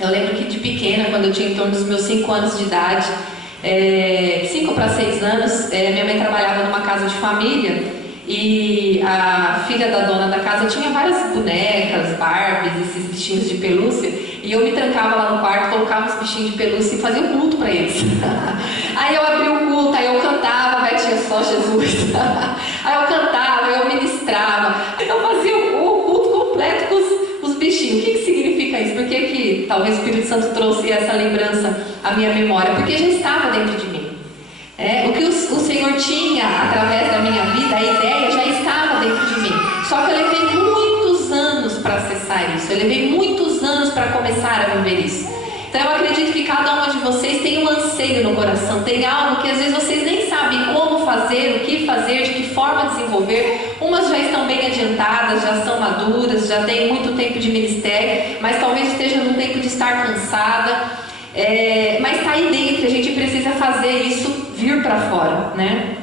Eu lembro que de pequena, quando eu tinha em torno dos meus 5 anos de idade, 5 para 6 anos, minha mãe trabalhava numa casa de família e a filha da dona da casa tinha várias bonecas, Barbies, esses bichinhos de pelúcia, e eu me trancava lá no quarto, colocava os bichinhos de pelúcia e fazia um culto para eles. Aí eu abria o culto, aí eu cantava, Betinha só Jesus. Aí eu cantava, eu ministrava, eu fazia o culto completo com os bichinhos. O que significa isso? Por que talvez o Espírito Santo trouxe essa lembrança à minha memória? Porque já estava dentro de mim. O que o Senhor tinha através da minha vida, a ideia já estava dentro de mim. Só que eu levei muitos anos para acessar isso. Eu levei muitos anos para começar a viver isso. Então eu acredito que cada uma de vocês tem um anseio no coração. Tem algo que às vezes vocês nem sabem como fazer, o que fazer, de que forma desenvolver. Umas já estão bem adiantadas, já são maduras, já têm muito tempo de ministério, mas talvez esteja num tempo de estar cansada. Mas está aí dentro, a gente precisa fazer isso vir para fora, né?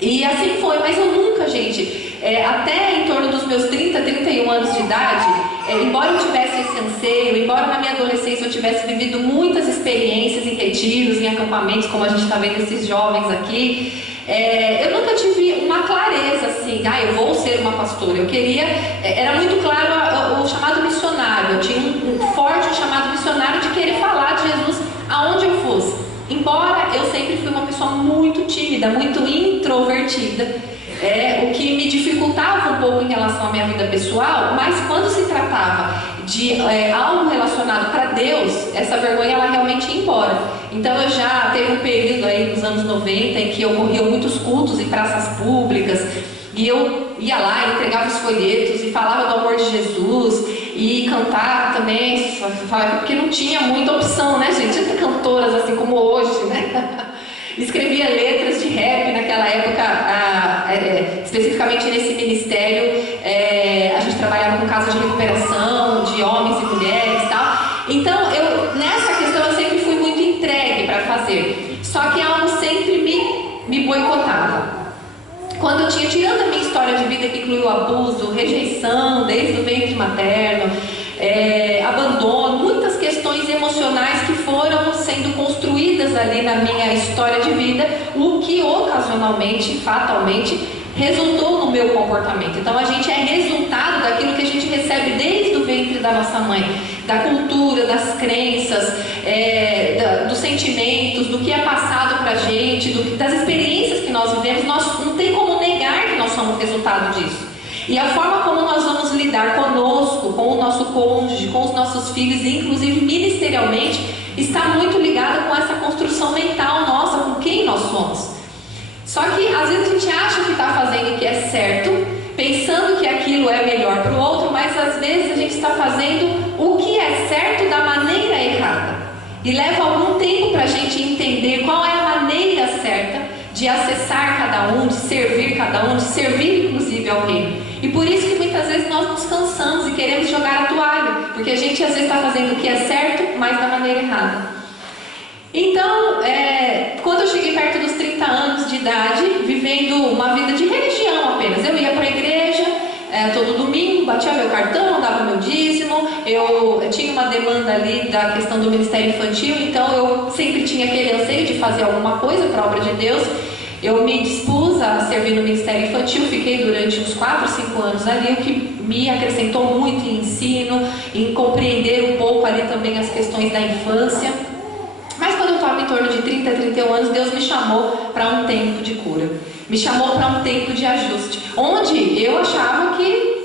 E assim foi, mas eu nunca, gente, até em torno dos meus 30, 31 anos de idade, embora eu tivesse esse anseio, embora na minha adolescência eu tivesse vivido muitas experiências em retiros, em acampamentos, como a gente está vendo esses jovens aqui, eu nunca tive uma clareza assim, eu vou ser uma pastora. Eu queria, era muito claro o chamado missionário, eu tinha um forte chamado missionário de querer falar de Jesus aonde eu fosse. Embora eu sempre fui uma pessoa muito tímida, muito introvertida, o que me dificultava um pouco em relação à minha vida pessoal, mas quando se tratava de algo relacionado para Deus, essa vergonha ela realmente ia embora. Então eu já teve um período aí nos anos 90 em que ocorriam muitos cultos em praças públicas, e eu ia lá e entregava os folhetos e falava do amor de Jesus e cantava também, porque não tinha muita opção, né, gente? Tinha cantoras assim como hoje, né? Escrevia letras de rap naquela época, especificamente nesse ministério. A gente trabalhava com casas de recuperação de homens e mulheres e tal. Então nessa questão eu sempre fui muito entregue para fazer, só que algo sempre me boicotava. Quando eu tinha, tirando a minha história de vida que incluiu abuso, rejeição desde o ventre materno, abandono, muitas questões emocionais que foram sendo construídas ali na minha história de vida, o que ocasionalmente, fatalmente, resultou no meu comportamento. Então a gente é resultado daquilo que a gente recebe desde o ventre da nossa mãe, da cultura, das crenças, dos sentimentos, do que é passado pra gente, das experiências que nós vivemos. Nós não tem como negar que nós somos resultado disso. E a forma como nós vamos lidar conosco, com o nosso cônjuge, com os nossos filhos, inclusive ministerialmente, está muito ligada com essa construção mental nossa, com quem nós somos. Só que às vezes a gente acha que está fazendo o que é certo, pensando que aquilo é melhor para o outro, mas às vezes a gente está fazendo o que é certo da maneira errada. E leva algum tempo para a gente entender qual é a maneira certa de acessar cada um, de servir cada um, de servir inclusive alguém. E por isso que muitas vezes nós nos cansamos e queremos jogar a toalha, porque a gente às vezes está fazendo o que é certo, mas da maneira errada. Então, quando eu cheguei perto dos 30 anos de idade, vivendo uma vida de religião apenas, eu ia para a igreja todo domingo, batia meu cartão, dava meu dízimo, eu tinha uma demanda ali da questão do ministério infantil, então eu sempre tinha aquele anseio de fazer alguma coisa para a obra de Deus. Eu me dispus a servir no ministério infantil, fiquei durante uns 4, 5 anos ali, o que me acrescentou muito em ensino, em compreender um pouco ali também as questões da infância. Mas quando eu estava em torno de 30, 31 anos, Deus me chamou para um tempo de cura. Me chamou para um tempo de ajuste. Onde eu achava que,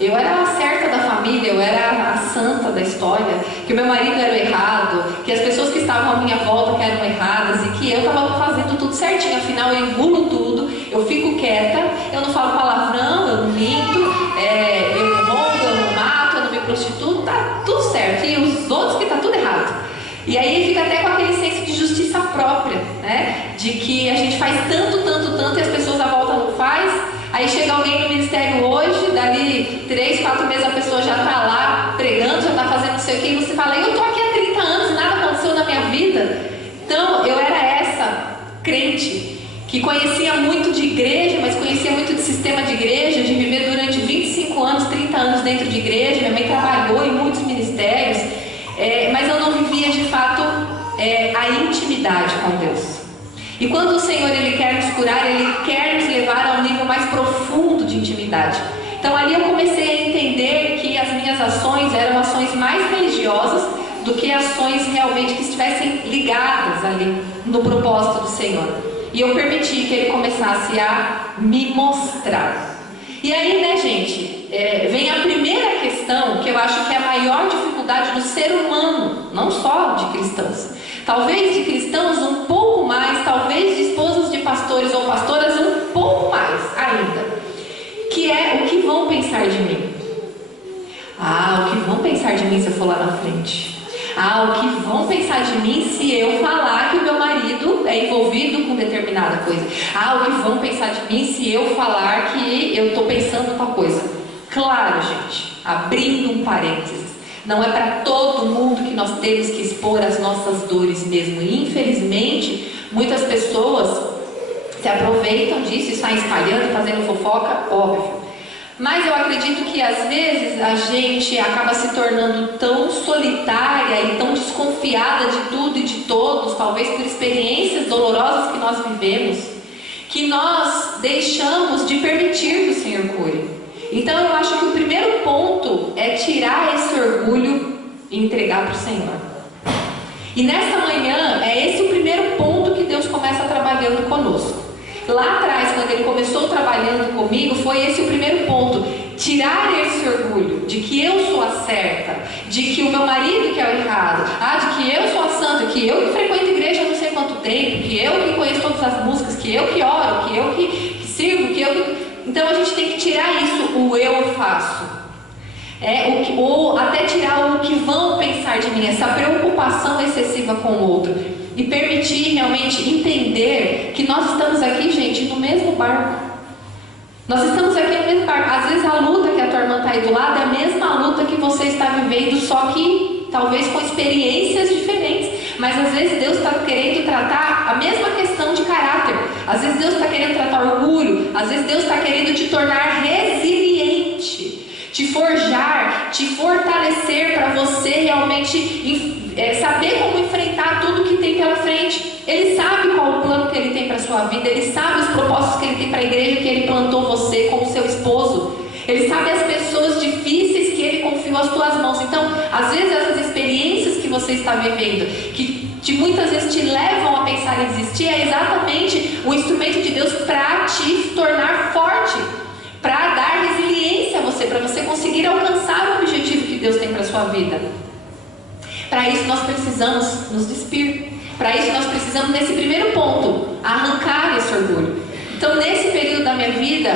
eu era a certa da família, eu era a santa da história, que o meu marido era o errado, que as pessoas que estavam à minha volta que eram erradas e que eu estava fazendo tudo certinho. Afinal, eu engulo tudo, eu fico quieta, eu não falo palavrão, eu não minto, eu não roubo, eu não mato, eu não me prostituo, tá tudo certo. E os outros que tá tudo errado. E aí fica até com aquele senso de justiça própria, né? De que a gente faz tanto, e as pessoas à volta não faz. Aí chega alguém no ministério hoje, dali 3, 4 meses a pessoa já está lá pregando, já está fazendo não sei o que, e você fala, eu estou aqui há 30 anos e nada aconteceu na minha vida. Então eu era essa crente que conhecia muito de igreja, mas conhecia muito de sistema de igreja, de viver durante 25 anos, 30 anos dentro de igreja. Minha mãe trabalhou em muitos ministérios. intimidade com Deus. E quando o Senhor Ele quer nos curar, Ele quer nos levar a um nível mais profundo de intimidade. Então ali eu comecei a entender que as minhas ações eram ações mais religiosas do que ações realmente que estivessem ligadas ali no propósito do Senhor. E eu permiti que Ele começasse a me mostrar. E aí, né, gente, vem a primeira questão que eu acho que é a maior dificuldade do ser humano, não só de cristãos. Talvez de cristãos um pouco mais, talvez de esposas de pastores ou pastoras um pouco mais ainda. Que é o que vão pensar de mim. O que vão pensar de mim se eu for lá na frente. O que vão pensar de mim se eu falar que o meu marido é envolvido com determinada coisa. O que vão pensar de mim se eu falar que eu estou pensando tal coisa. Claro, gente, abrindo um parênteses, não é para todo mundo que nós temos que expor as nossas dores mesmo. E, infelizmente, muitas pessoas se aproveitam disso e saem espalhando, fazendo fofoca, óbvio. Mas eu acredito que às vezes a gente acaba se tornando tão solitária e tão desconfiada de tudo e de todos, talvez por experiências dolorosas que nós vivemos, que nós deixamos de permitir que o Senhor cure. Então eu acho que o primeiro ponto é tirar esse orgulho e entregar para o Senhor. E nesta manhã é esse o primeiro ponto que Deus começa trabalhando conosco. Lá atrás, quando Ele começou trabalhando comigo, foi esse o primeiro ponto. Tirar esse orgulho de que eu sou a certa, de que o meu marido que é o errado, de que eu sou a santa, que eu que frequento a igreja há não sei quanto tempo, que eu que conheço todas as músicas, que eu que oro, que eu que sirvo, que eu que... Então a gente tem que tirar isso, o eu faço. Ou até tirar o que vão pensar de mim, essa preocupação excessiva com o outro. E permitir realmente entender que nós estamos aqui, gente, no mesmo barco. Nós estamos aqui no mesmo barco. Às vezes a luta que a tua irmã está aí do lado é a mesma luta que você está vivendo, só que talvez com experiências diferentes. Mas às vezes Deus está querendo tratar a mesma questão de caráter. Às vezes Deus está querendo tratar orgulho. Às vezes Deus está querendo te tornar resiliente, te forjar, te fortalecer para você realmente saber como enfrentar tudo que tem pela frente. Ele sabe qual o plano que Ele tem para a sua vida. Ele sabe os propósitos que Ele tem para a igreja que Ele plantou você como seu esposo. Ele sabe as pessoas difíceis que Ele confiou às tuas mãos. Então, às vezes essas experiências que você está vivendo, que muitas vezes te levam a pensar em desistir, é exatamente o instrumento de Deus para te tornar forte, para dar resiliência a você, para você conseguir alcançar o objetivo que Deus tem para a sua vida. Para isso nós precisamos nos despir. Para isso nós precisamos, nesse primeiro ponto, arrancar esse orgulho. Então nesse período da minha vida,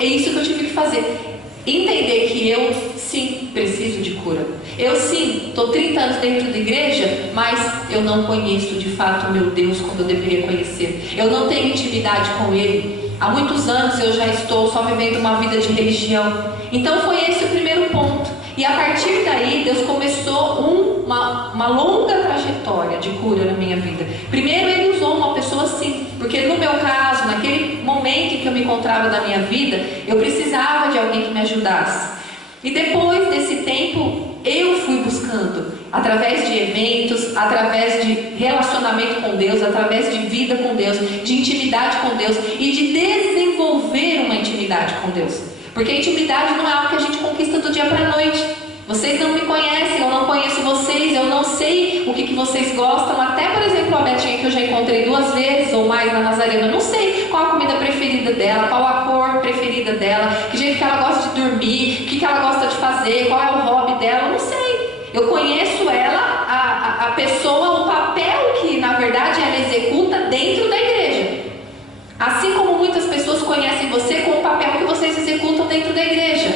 é isso que eu tive que fazer. Entender que eu sim preciso de cura. Eu sim, estou 30 anos dentro da igreja, mas eu não conheço de fato o meu Deus como eu deveria conhecer. Eu não tenho intimidade com Ele. Há muitos anos eu já estou só vivendo uma vida de religião. Então foi esse o primeiro ponto. E a partir daí, Deus começou uma longa trajetória de cura na minha vida. Primeiro Ele usou uma pessoa assim, porque no meu caso, naquele momento em que eu me encontrava da minha vida, eu precisava de alguém que me ajudasse. E depois desse tempo, eu fui buscando, através de eventos, através de relacionamento com Deus, através de vida com Deus, de intimidade com Deus e de desenvolver uma intimidade com Deus. Porque a intimidade não é algo que a gente conquista do dia para a noite. Vocês não me conhecem, eu não conheço vocês, eu não sei o que vocês gostam. Até, por exemplo, a Betinha, que eu já encontrei 2 vezes ou mais na Nazarena, eu não sei qual a comida preferida dela, qual a cor preferida dela, que jeito que ela gosta de dormir, o que ela gosta de fazer, qual é o hobby dela, eu não sei. Eu conheço ela, a pessoa, o papel que, na verdade, ela executa dentro da igreja. Assim como muitas pessoas conhecem você com o papel que vocês executam dentro da igreja.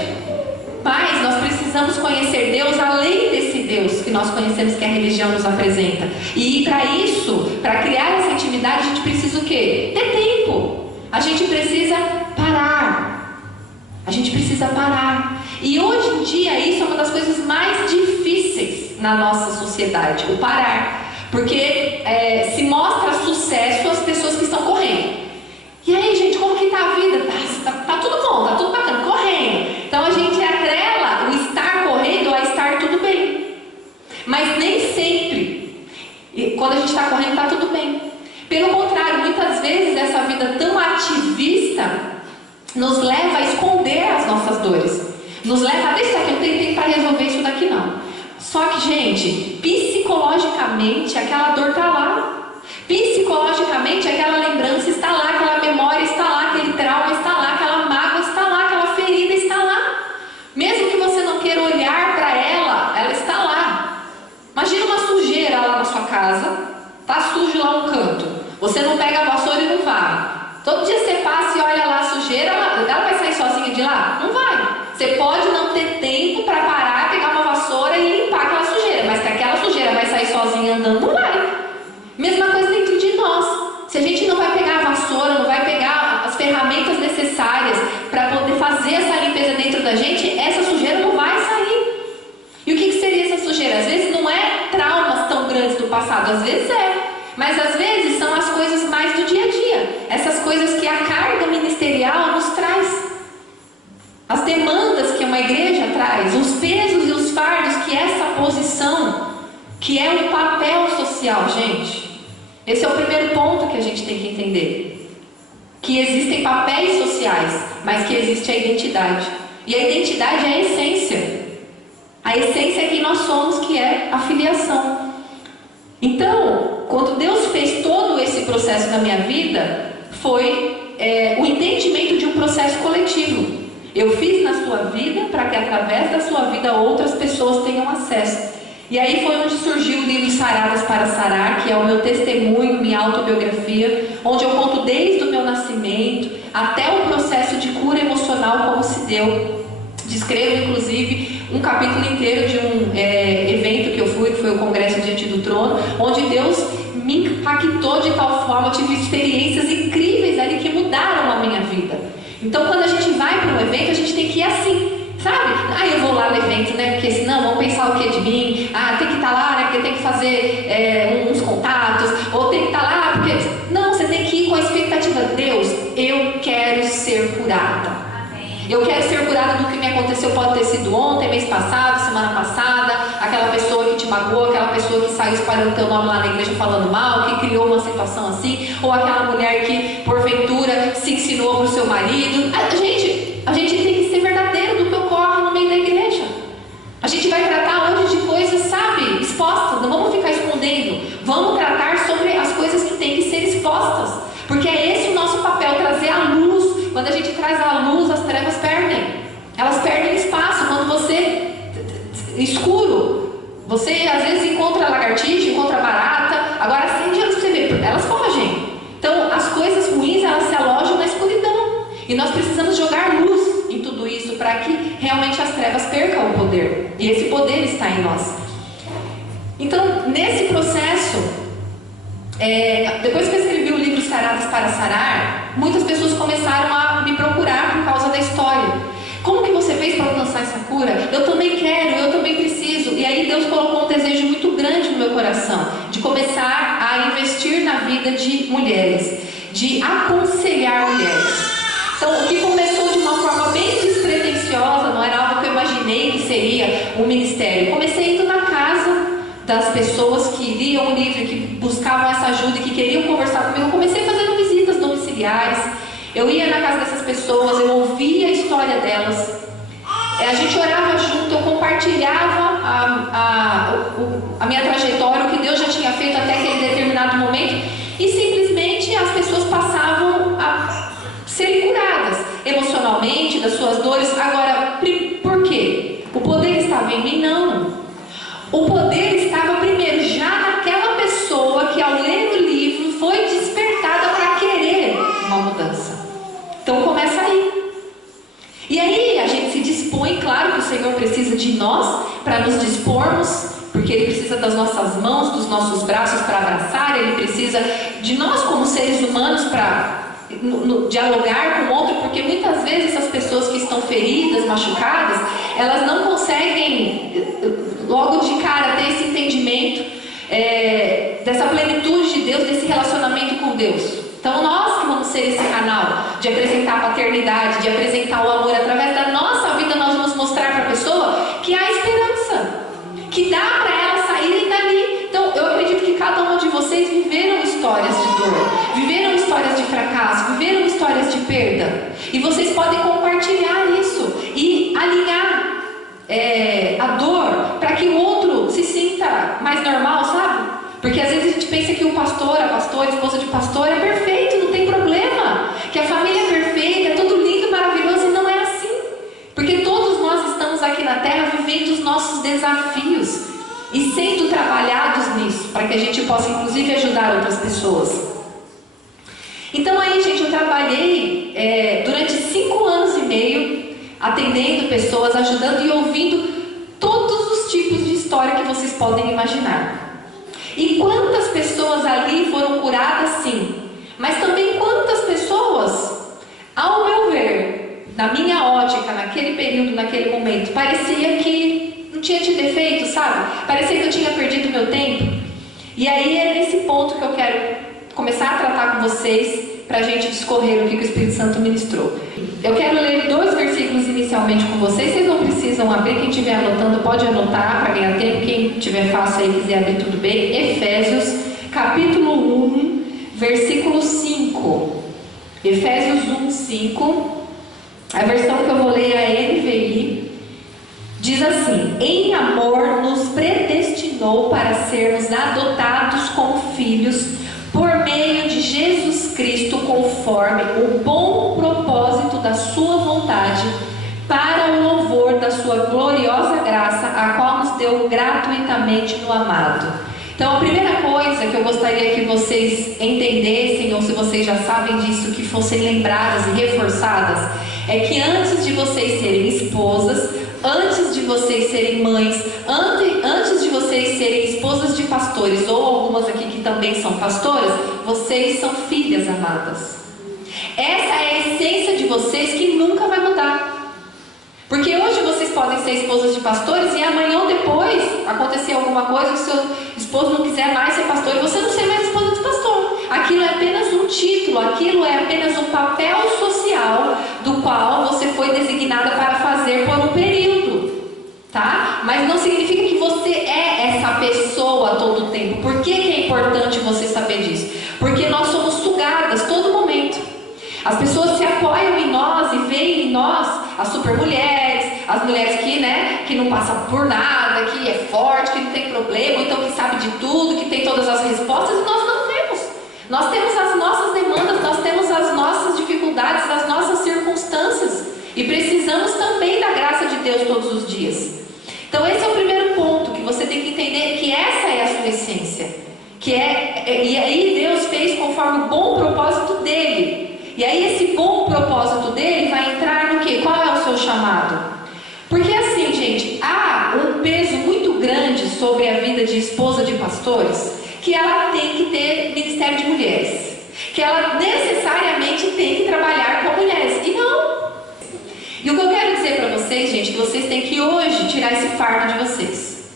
Mas nós precisamos conhecer Deus além desse Deus que nós conhecemos, que a religião nos apresenta. E para isso, para criar essa intimidade, a gente precisa o quê? Ter tempo. A gente precisa parar. A gente precisa parar. E hoje em dia, isso é uma das coisas mais difíceis na nossa sociedade, o parar. Porque se mostra sucesso às pessoas que estão correndo. E aí, gente, como que tá a vida? Tá tudo bom, tá tudo bacana, correndo. Então a gente atrela o estar correndo a estar tudo bem. Mas nem sempre, quando a gente está correndo, tá tudo bem. vida tão ativista nos leva a esconder as nossas dores. Nos leva a deixar que eu tenho que tentar resolver isso daqui não. Só que, gente, psicologicamente aquela dor está lá. Psicologicamente aquela lembrança está lá, aquela memória está lá, aquele trauma está lá, aquela mágoa está lá, aquela ferida está lá. Mesmo que você não queira olhar para ela, ela está lá. Imagina uma sujeira lá na sua casa, tá sujo lá um canto. Você não pega a vassoura e não vai. Todo dia você passa e olha lá a sujeira, ela vai sair sozinha de lá? Não vai. Você pode não ter tempo para parar, pegar uma vassoura e limpar aquela sujeira, mas que aquela sujeira vai sair sozinha andando, não vai. Mesma coisa dentro de nós. Se a gente não vai pegar a vassoura, não vai pegar as ferramentas necessárias para poder fazer essa limpeza dentro da gente, essa sujeira não vai sair. E o que seria essa sujeira? Às vezes não é traumas tão grandes do passado, às vezes é. Mas às vezes são as coisas mais do dia a dia. Essas coisas que a carga ministerial nos traz. As demandas que uma igreja traz, os pesos e os fardos que essa posição, que é um papel social, gente. Esse é o primeiro ponto que a gente tem que entender. Que existem papéis sociais, mas que existe a identidade. E a identidade é a essência. A essência é quem nós somos, que é a filiação. Então, quando Deus fez todo esse processo na minha vida, foi o entendimento de um processo coletivo. Eu fiz na sua vida para que através da sua vida outras pessoas tenham acesso. E aí foi onde surgiu o livro Saradas para Sarar, que é o meu testemunho, minha autobiografia, onde eu conto desde o meu nascimento até o processo de cura emocional, como se deu. Descrevo, inclusive, um capítulo inteiro de um evento que eu fui, que foi o Congresso Diante do Trono, onde Deus me impactou de tal forma, eu tive experiências incríveis ali que mudaram a minha vida. Então, quando a gente vai para um evento, a gente tem que ir assim. Sabe? Eu vou lá no evento, né? Porque senão vão pensar o que de mim? Tem que estar lá, né? Porque tem que fazer uns contatos. Ou tem que estar lá, porque... Não, você tem que ir com a expectativa. Deus, eu quero ser curada. Eu quero ser curada do que me aconteceu. Pode ter sido ontem, mês passado, semana passada. Aquela pessoa que te magoou, aquela pessoa que saiu espalhando teu nome lá na igreja falando mal, que criou uma situação assim. Ou aquela mulher que, porventura, se ensinou para o seu marido. A gente tem que ser verdadeiro do que ocorre no meio da igreja. A gente vai tratar hoje de coisas, sabe, expostas. Não vamos ficar escondendo. Vamos tratar sobre as coisas que têm que ser expostas. Porque é esse o nosso papel, trazer a luz. Quando a gente traz a luz, as trevas perdem. Elas perdem espaço. Quando você... escuro. Você às vezes encontra lagartixa, encontra barata. Agora acende elas para você ver. Elas fogem. Então as coisas ruins, elas se alojam na escuridão. E nós precisamos jogar luz em tudo isso para que realmente as trevas percam o poder. E esse poder está em nós. Então, nesse processo, depois que eu escrevi o livro Saradas para Sarar, muitas pessoas começaram a me procurar por causa da história. Como que você fez para alcançar essa cura? Eu também quero, eu também preciso. E aí Deus colocou um desejo muito grande no meu coração, de começar a investir na vida de mulheres, de aconselhar mulheres. Então, o que começou de uma forma bem despretensiosa, não era algo que eu imaginei que seria um ministério. Eu comecei indo na casa das pessoas que liam o livro, que buscavam essa ajuda e que queriam conversar comigo. Eu comecei fazendo visitas domiciliares. Eu ia na casa dessas pessoas, eu ouvia a história delas. A gente orava junto, eu compartilhava a minha trajetória, o que Deus já tinha feito até aquele determinado momento. E simplesmente as pessoas passavam a serem curadas emocionalmente das suas dores. Agora, por quê? O poder estava em mim? Não. O poder estava primeiro já naquela pessoa que ao ler o livro foi despertada para querer uma mudança. Então começa aí. E aí a gente se dispõe, claro que o Senhor precisa de nós para nos dispormos, porque Ele precisa das nossas mãos, dos nossos braços para abraçar. Ele precisa de nós como seres humanos para dialogar com o outro, porque muitas vezes essas pessoas que estão feridas, machucadas, elas não conseguem logo de cara ter esse entendimento dessa plenitude de Deus, desse relacionamento com Deus. Então nós que vamos ser esse canal de apresentar a paternidade, de apresentar o amor através da nossa vida. Nós vamos mostrar para a pessoa que há esperança, que dá para ela saírem dali. Então eu acredito que cada um de vocês viveram histórias de dor, viveram histórias histórias de fracasso, viveram histórias de perda. E vocês podem compartilhar isso e alinhar a dor para que o outro se sinta mais normal, sabe? Porque às vezes a gente pensa que o pastor, a pastora, a esposa de pastor é perfeito, não tem problema. Que a família é perfeita, é tudo lindo, maravilhoso, e não é assim. Porque todos nós estamos aqui na terra vivendo os nossos desafios e sendo trabalhados nisso, para que a gente possa inclusive ajudar outras pessoas. Então aí, gente, eu trabalhei durante 5 anos e meio, atendendo pessoas, ajudando e ouvindo todos os tipos de história que vocês podem imaginar. E quantas pessoas ali foram curadas, sim. Mas também quantas pessoas, ao meu ver, na minha ótica, naquele período, naquele momento, parecia que não tinha tido efeito, sabe? Parecia que eu tinha perdido meu tempo. E aí é nesse ponto que eu quero começar a tratar com vocês, para a gente discorrer o que o Espírito Santo ministrou. Eu quero ler 2 versículos inicialmente com vocês. Vocês não precisam abrir, quem estiver anotando pode anotar para ganhar tempo. Quem tiver fácil aí quiser abrir, tudo bem. Efésios capítulo 1, versículo 5. Efésios 1, 5. A versão que eu vou ler é a NVI. Diz assim: em amor nos predestinou para sermos adotados como filhos por meio de Jesus Cristo, conforme o bom propósito da sua vontade, para o louvor da sua gloriosa graça, a qual nos deu gratuitamente no amado. Então, a primeira coisa que eu gostaria que vocês entendessem, ou se vocês já sabem disso, que fossem lembradas e reforçadas, é que antes de vocês serem esposas, antes de vocês serem mães, antes de vocês serem esposas de pastores, ou algumas aqui que também são pastoras, vocês são filhas amadas. Essa é a essência de vocês que nunca vai mudar. Porque hoje vocês podem ser esposas de pastores e amanhã ou depois acontecer alguma coisa, o seu esposo não quiser mais ser pastor e você não ser mais esposa de pastor. Aquilo é apenas um título, aquilo é apenas um papel social do qual você foi designada para fazer por um período, tá? Mas não significa que você é essa pessoa todo o tempo. Por que é importante você saber disso? Porque nós somos sugadas todo momento. As pessoas se apoiam em nós e veem em nós as super mulheres, as mulheres que não passam por nada, que é forte, que não tem problema, então que sabe de tudo, que tem todas as respostas, e nós não temos. Nós temos as nossas demandas, nós temos as nossas dificuldades, as nossas circunstâncias, e precisamos também da graça de Deus todos os dias. Então esse é o primeiro ponto, que você tem que entender que essa é a sua essência, e aí Deus fez conforme o bom propósito dele. E aí esse bom propósito dele vai entrar no quê? Qual é o seu chamado? Porque assim, gente, há um peso muito grande sobre a vida de esposa de pastores, que ela tem que ter ministério de mulheres, que ela necessariamente tem que trabalhar com mulheres, e não. E o que eu quero dizer para vocês, gente, que vocês têm que hoje tirar esse fardo de vocês.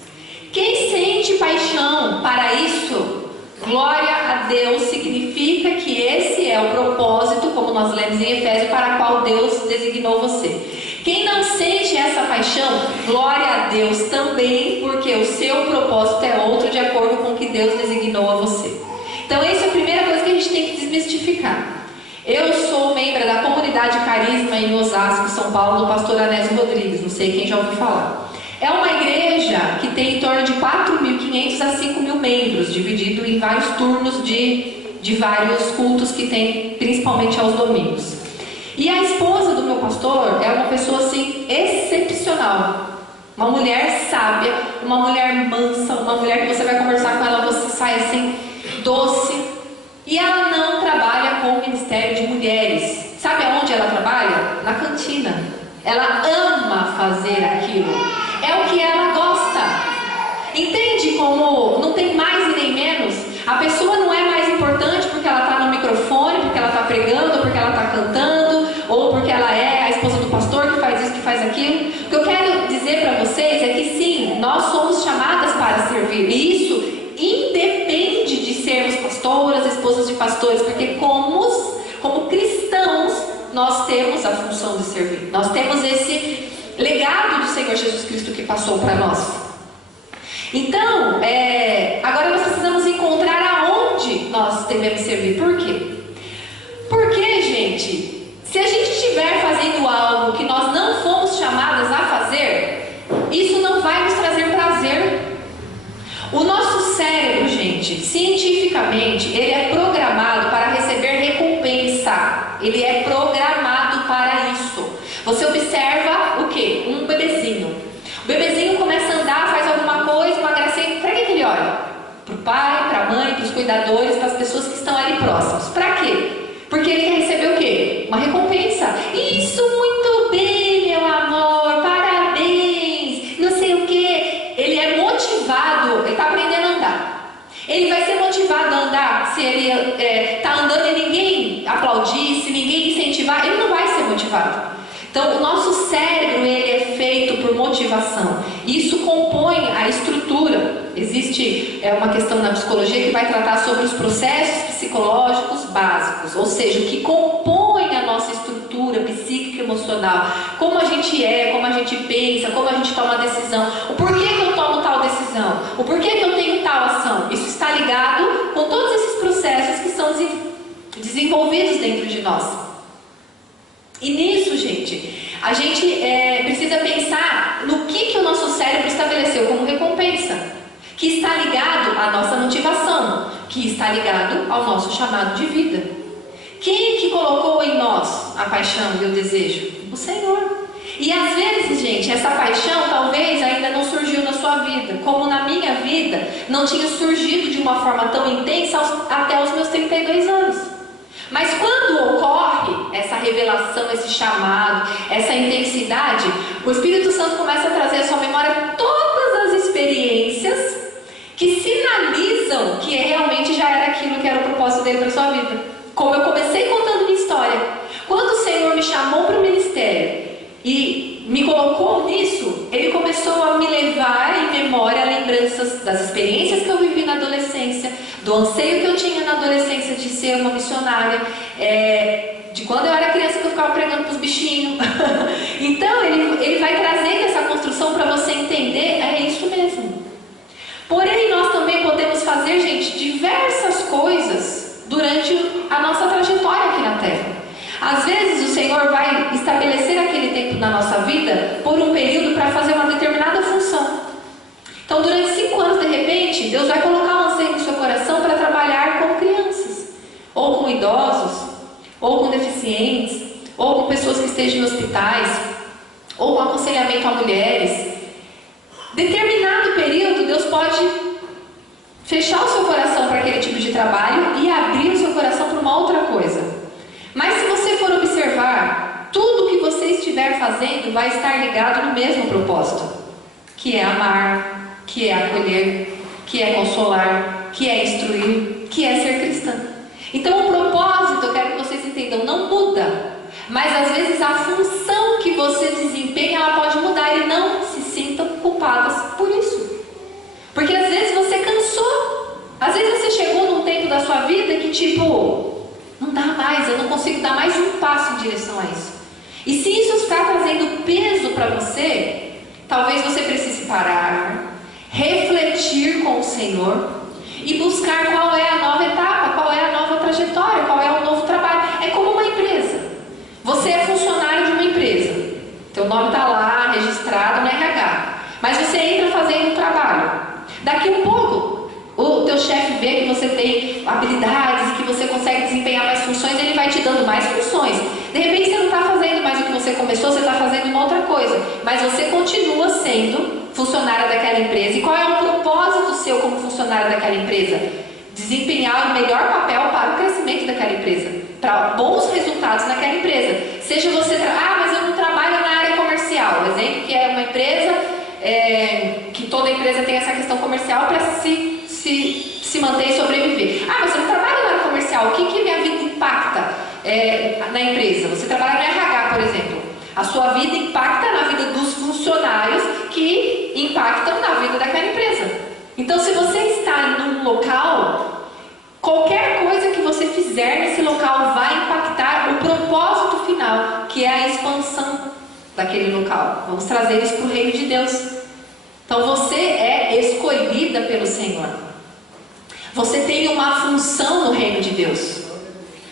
Quem sente paixão para isso, glória a Deus, significa que esse é o propósito, como nós lemos em Efésios, para o qual Deus designou você. Quem não sente essa paixão, glória a Deus também, porque o seu propósito é outro, de acordo com o que Deus designou a você. Então essa é a primeira coisa que a gente tem que desmistificar. Eu sou membro da comunidade Carisma em Osasco, São Paulo, do pastor Anésio Rodrigues, não sei quem já ouviu falar. É uma igreja que tem em torno de 4.500 a 5.000 membros, dividido em vários turnos de vários cultos que tem, principalmente aos domingos. E a esposa do meu pastor é uma pessoa assim excepcional, uma mulher sábia, uma mulher mansa, uma mulher que você vai conversar com ela, você sai assim doce. E ela não trabalha com o ministério de mulheres. Sabe aonde ela trabalha? Na cantina. Ela ama fazer aquilo. É o que ela gosta. Entende como não tem mais e nem menos? A pessoa não é mais importante porque ela está no microfone, porque ela está pregando, porque ela está cantando, ou porque ela é a esposa do pastor que faz isso, que faz aquilo. O que eu quero dizer para vocês é que sim, nós somos chamadas para servir. E isso independe de sermos pastoras, esposas de pastores, porque como cristãos, nós temos a função de servir. Nós temos esse legado do Senhor Jesus Cristo que passou para nós. Então, agora nós precisamos encontrar aonde nós devemos servir. Por quê? gente, se a gente estiver fazendo algo que nós não fomos chamadas a fazer, isso não vai nos trazer prazer. O nosso cérebro, gente, cientificamente, ele é programado para receber recompensa. Ele é programado para isso. Você observa o quê? Um bebezinho. O bebezinho começa a andar, faz alguma coisa, uma gracinha. Para que ele olha? Para o pai, para a mãe, para os cuidadores, para as pessoas que estão ali próximas. Para quê? Porque ele quer receber o quê? Uma recompensa. Isso, muito bem, meu amor, parabéns, não sei o quê. Ele é motivado, ele está aprendendo a andar. Ele vai ser motivado a andar se ele está andando e ninguém aplaudir, se ninguém incentivar, ele não vai ser motivado. Então, o nosso cérebro, ele é feito por motivação. Isso compõe a estrutura. Existe uma questão na psicologia que vai tratar sobre os processos psicológicos básicos, ou seja, o que compõe a nossa estrutura psíquica e emocional. Como a gente é, como a gente pensa, como a gente toma decisão. O porquê que eu tomo tal decisão. O porquê que eu tenho tal ação. Isso está ligado com todos esses processos que são desenvolvidos dentro de nós. E nisso, gente, a gente precisa pensar no que o nosso cérebro estabeleceu como recompensa, que está ligado à nossa motivação, que está ligado ao nosso chamado de vida. Quem que colocou em nós a paixão e o desejo? O Senhor. E às vezes, gente, essa paixão talvez ainda não surgiu na sua vida, como na minha vida não tinha surgido de uma forma tão intensa até os meus 32 anos. Mas quando ocorre essa revelação, esse chamado, essa intensidade, o Espírito Santo começa a trazer à sua memória todas as experiências que sinalizam que realmente já era aquilo que era o propósito dele para a sua vida. Como eu comecei contando minha história. Quando o Senhor me chamou para o ministério e me colocou nisso, Ele começou a me levar em memória lembranças das experiências que eu vivi na adolescência, do anseio que eu tinha na adolescência de ser uma missionária, de quando eu era criança que eu ficava pregando para os bichinhos. Então ele vai trazendo essa construção para você entender, é isso mesmo. Porém, nós também podemos fazer, gente, diversas coisas durante a nossa trajetória aqui na Terra. Às vezes o Senhor vai estabelecer aquele tempo na nossa vida por um período para fazer uma determinada função. Então, durante 5 anos, de repente, Deus vai colocar um anseio no seu coração para trabalhar com crianças, ou com idosos, ou com deficientes, ou com pessoas que estejam em hospitais, ou com aconselhamento a mulheres. Determinado período, Deus pode fechar o seu coração para aquele tipo de trabalho e abrir o seu coração para uma outra coisa. Mas se você for observar, tudo que você estiver fazendo vai estar ligado no mesmo propósito, que é amar, que é acolher, que é consolar, que é instruir, que é ser cristã. Então o propósito, eu quero que vocês entendam, não muda. Mas às vezes a função que você desempenha, ela pode mudar, e não se sintam culpadas por isso. Porque às vezes você cansou. Às vezes você chegou num tempo da sua vida que não dá mais, eu não consigo dar mais um passo em direção a isso. E se isso está trazendo peso para você, talvez você precise parar, refletir com o Senhor e buscar qual é a nova etapa, qual é a nova trajetória, qual é o novo trabalho. É como uma empresa. Você é funcionário de uma empresa. Teu nome está lá, registrado no RH. Mas você entra fazendo um trabalho. Daqui um pouco, o teu chefe vê que você tem habilidades, que você consegue desempenhar mais funções, ele vai te dando mais funções. De repente você não está fazendo mais o que você começou, você está fazendo uma outra coisa. Mas você continua sendo funcionária daquela empresa. E qual é o propósito seu como funcionário daquela empresa? Desempenhar o melhor papel para o crescimento daquela empresa, para bons resultados naquela empresa. Seja você, mas eu não trabalho na área comercial. Por exemplo, que é uma empresa, que toda empresa tem essa questão comercial para se manter e sobreviver. Mas você não trabalha na área comercial, o que minha vida impacta na empresa? Você trabalha no RH, por exemplo. A sua vida impacta na vida dos funcionários que impactam na vida daquela empresa. Então, se você está num local, qualquer coisa que você fizer nesse local vai impactar o propósito final, que é a expansão daquele local. Vamos trazer isso para o reino de Deus. Então, você é escolhida pelo Senhor. Você tem uma função no reino de Deus.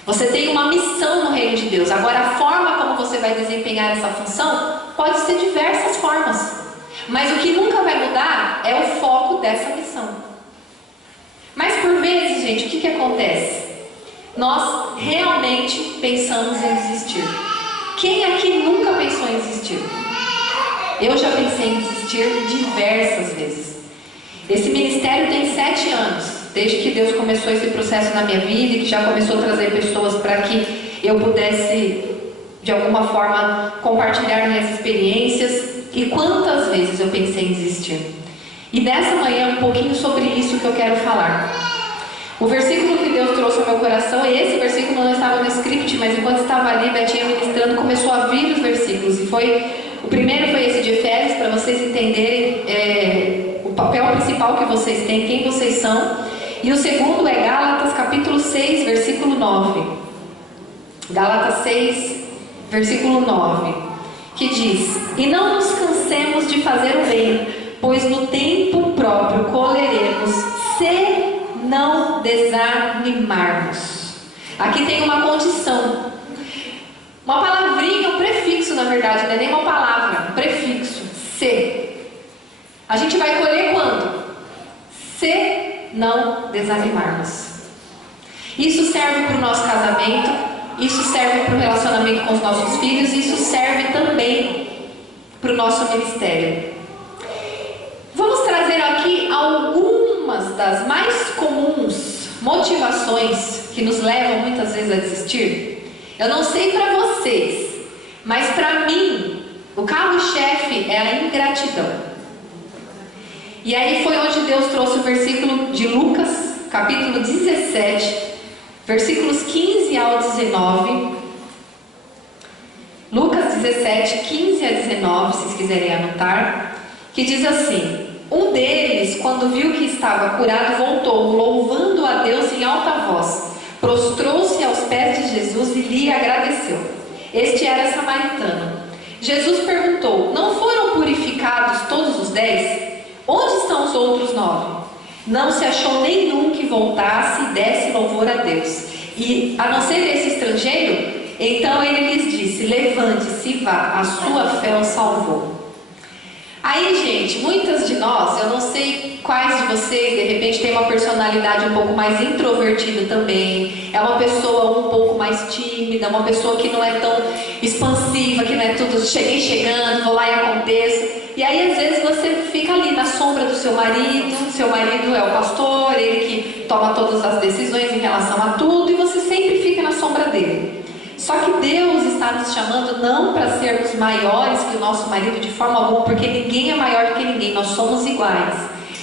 Você tem uma missão no reino de Deus. Agora, a forma como você vai desempenhar essa função pode ser diversas formas. Mas o que nunca vai mudar é o foco dessa missão. Mas por vezes, gente, o que acontece? Nós realmente pensamos em desistir. Quem aqui nunca pensou em desistir? Eu já pensei em desistir diversas vezes. Esse ministério tem 7 anos, desde que Deus começou esse processo na minha vida e que já começou a trazer pessoas para que eu pudesse, de alguma forma, compartilhar minhas experiências. E quantas vezes eu pensei em desistir? E nessa manhã, um pouquinho sobre isso que eu quero falar. O versículo que Deus trouxe ao meu coração, e esse versículo não estava no script, mas enquanto estava ali, Betinha ministrando, começou a vir os versículos. E o primeiro foi esse de Efésios, para vocês entenderem o papel principal que vocês têm, quem vocês são. E o segundo é Gálatas capítulo 6, versículo 9. Gálatas 6, versículo 9, que diz: E não nos cansemos de fazer o bem, pois no tempo próprio colheremos, se não desanimarmos. Aqui tem uma condição, uma palavrinha, um prefixo, na verdade, não é nem uma palavra, um prefixo, se. A gente vai colher quando? Se não desanimarmos. Isso serve para o nosso casamento, isso serve para o relacionamento com os nossos filhos, isso serve também para o nosso ministério. Vamos trazer aqui algumas das mais comuns motivações que nos levam muitas vezes a desistir. Eu não sei para vocês, mas para mim, o carro-chefe é a ingratidão. E aí foi onde Deus trouxe o versículo de Lucas, capítulo 17, versículos 15 ao 19. Lucas 17, 15 a 19, se vocês quiserem anotar, que diz assim: Um deles, quando viu que estava curado, voltou, louvando a Deus em alta voz. Prostrou-se aos pés de Jesus e lhe agradeceu. Este era samaritano. Jesus perguntou: Não foram purificados todos os 10? Onde estão os outros 9? Não se achou nenhum que voltasse e desse louvor a Deus. E, a não ser esse estrangeiro, então ele lhes disse: Levante-se e vá, a sua fé o salvou. Aí, gente, muitas de nós, eu não sei quais de vocês, de repente tem uma personalidade um pouco mais introvertida também, é uma pessoa um pouco mais tímida, uma pessoa que não é tão expansiva, que não é tudo cheguei chegando, vou lá e aconteço. E aí, às vezes, você fica ali na sombra do seu marido é o pastor, ele que toma todas as decisões em relação a tudo, e você sempre fica na sombra dele. Só que Deus está nos chamando não para sermos maiores que o nosso marido de forma alguma, porque ninguém é maior do que ninguém, nós somos iguais.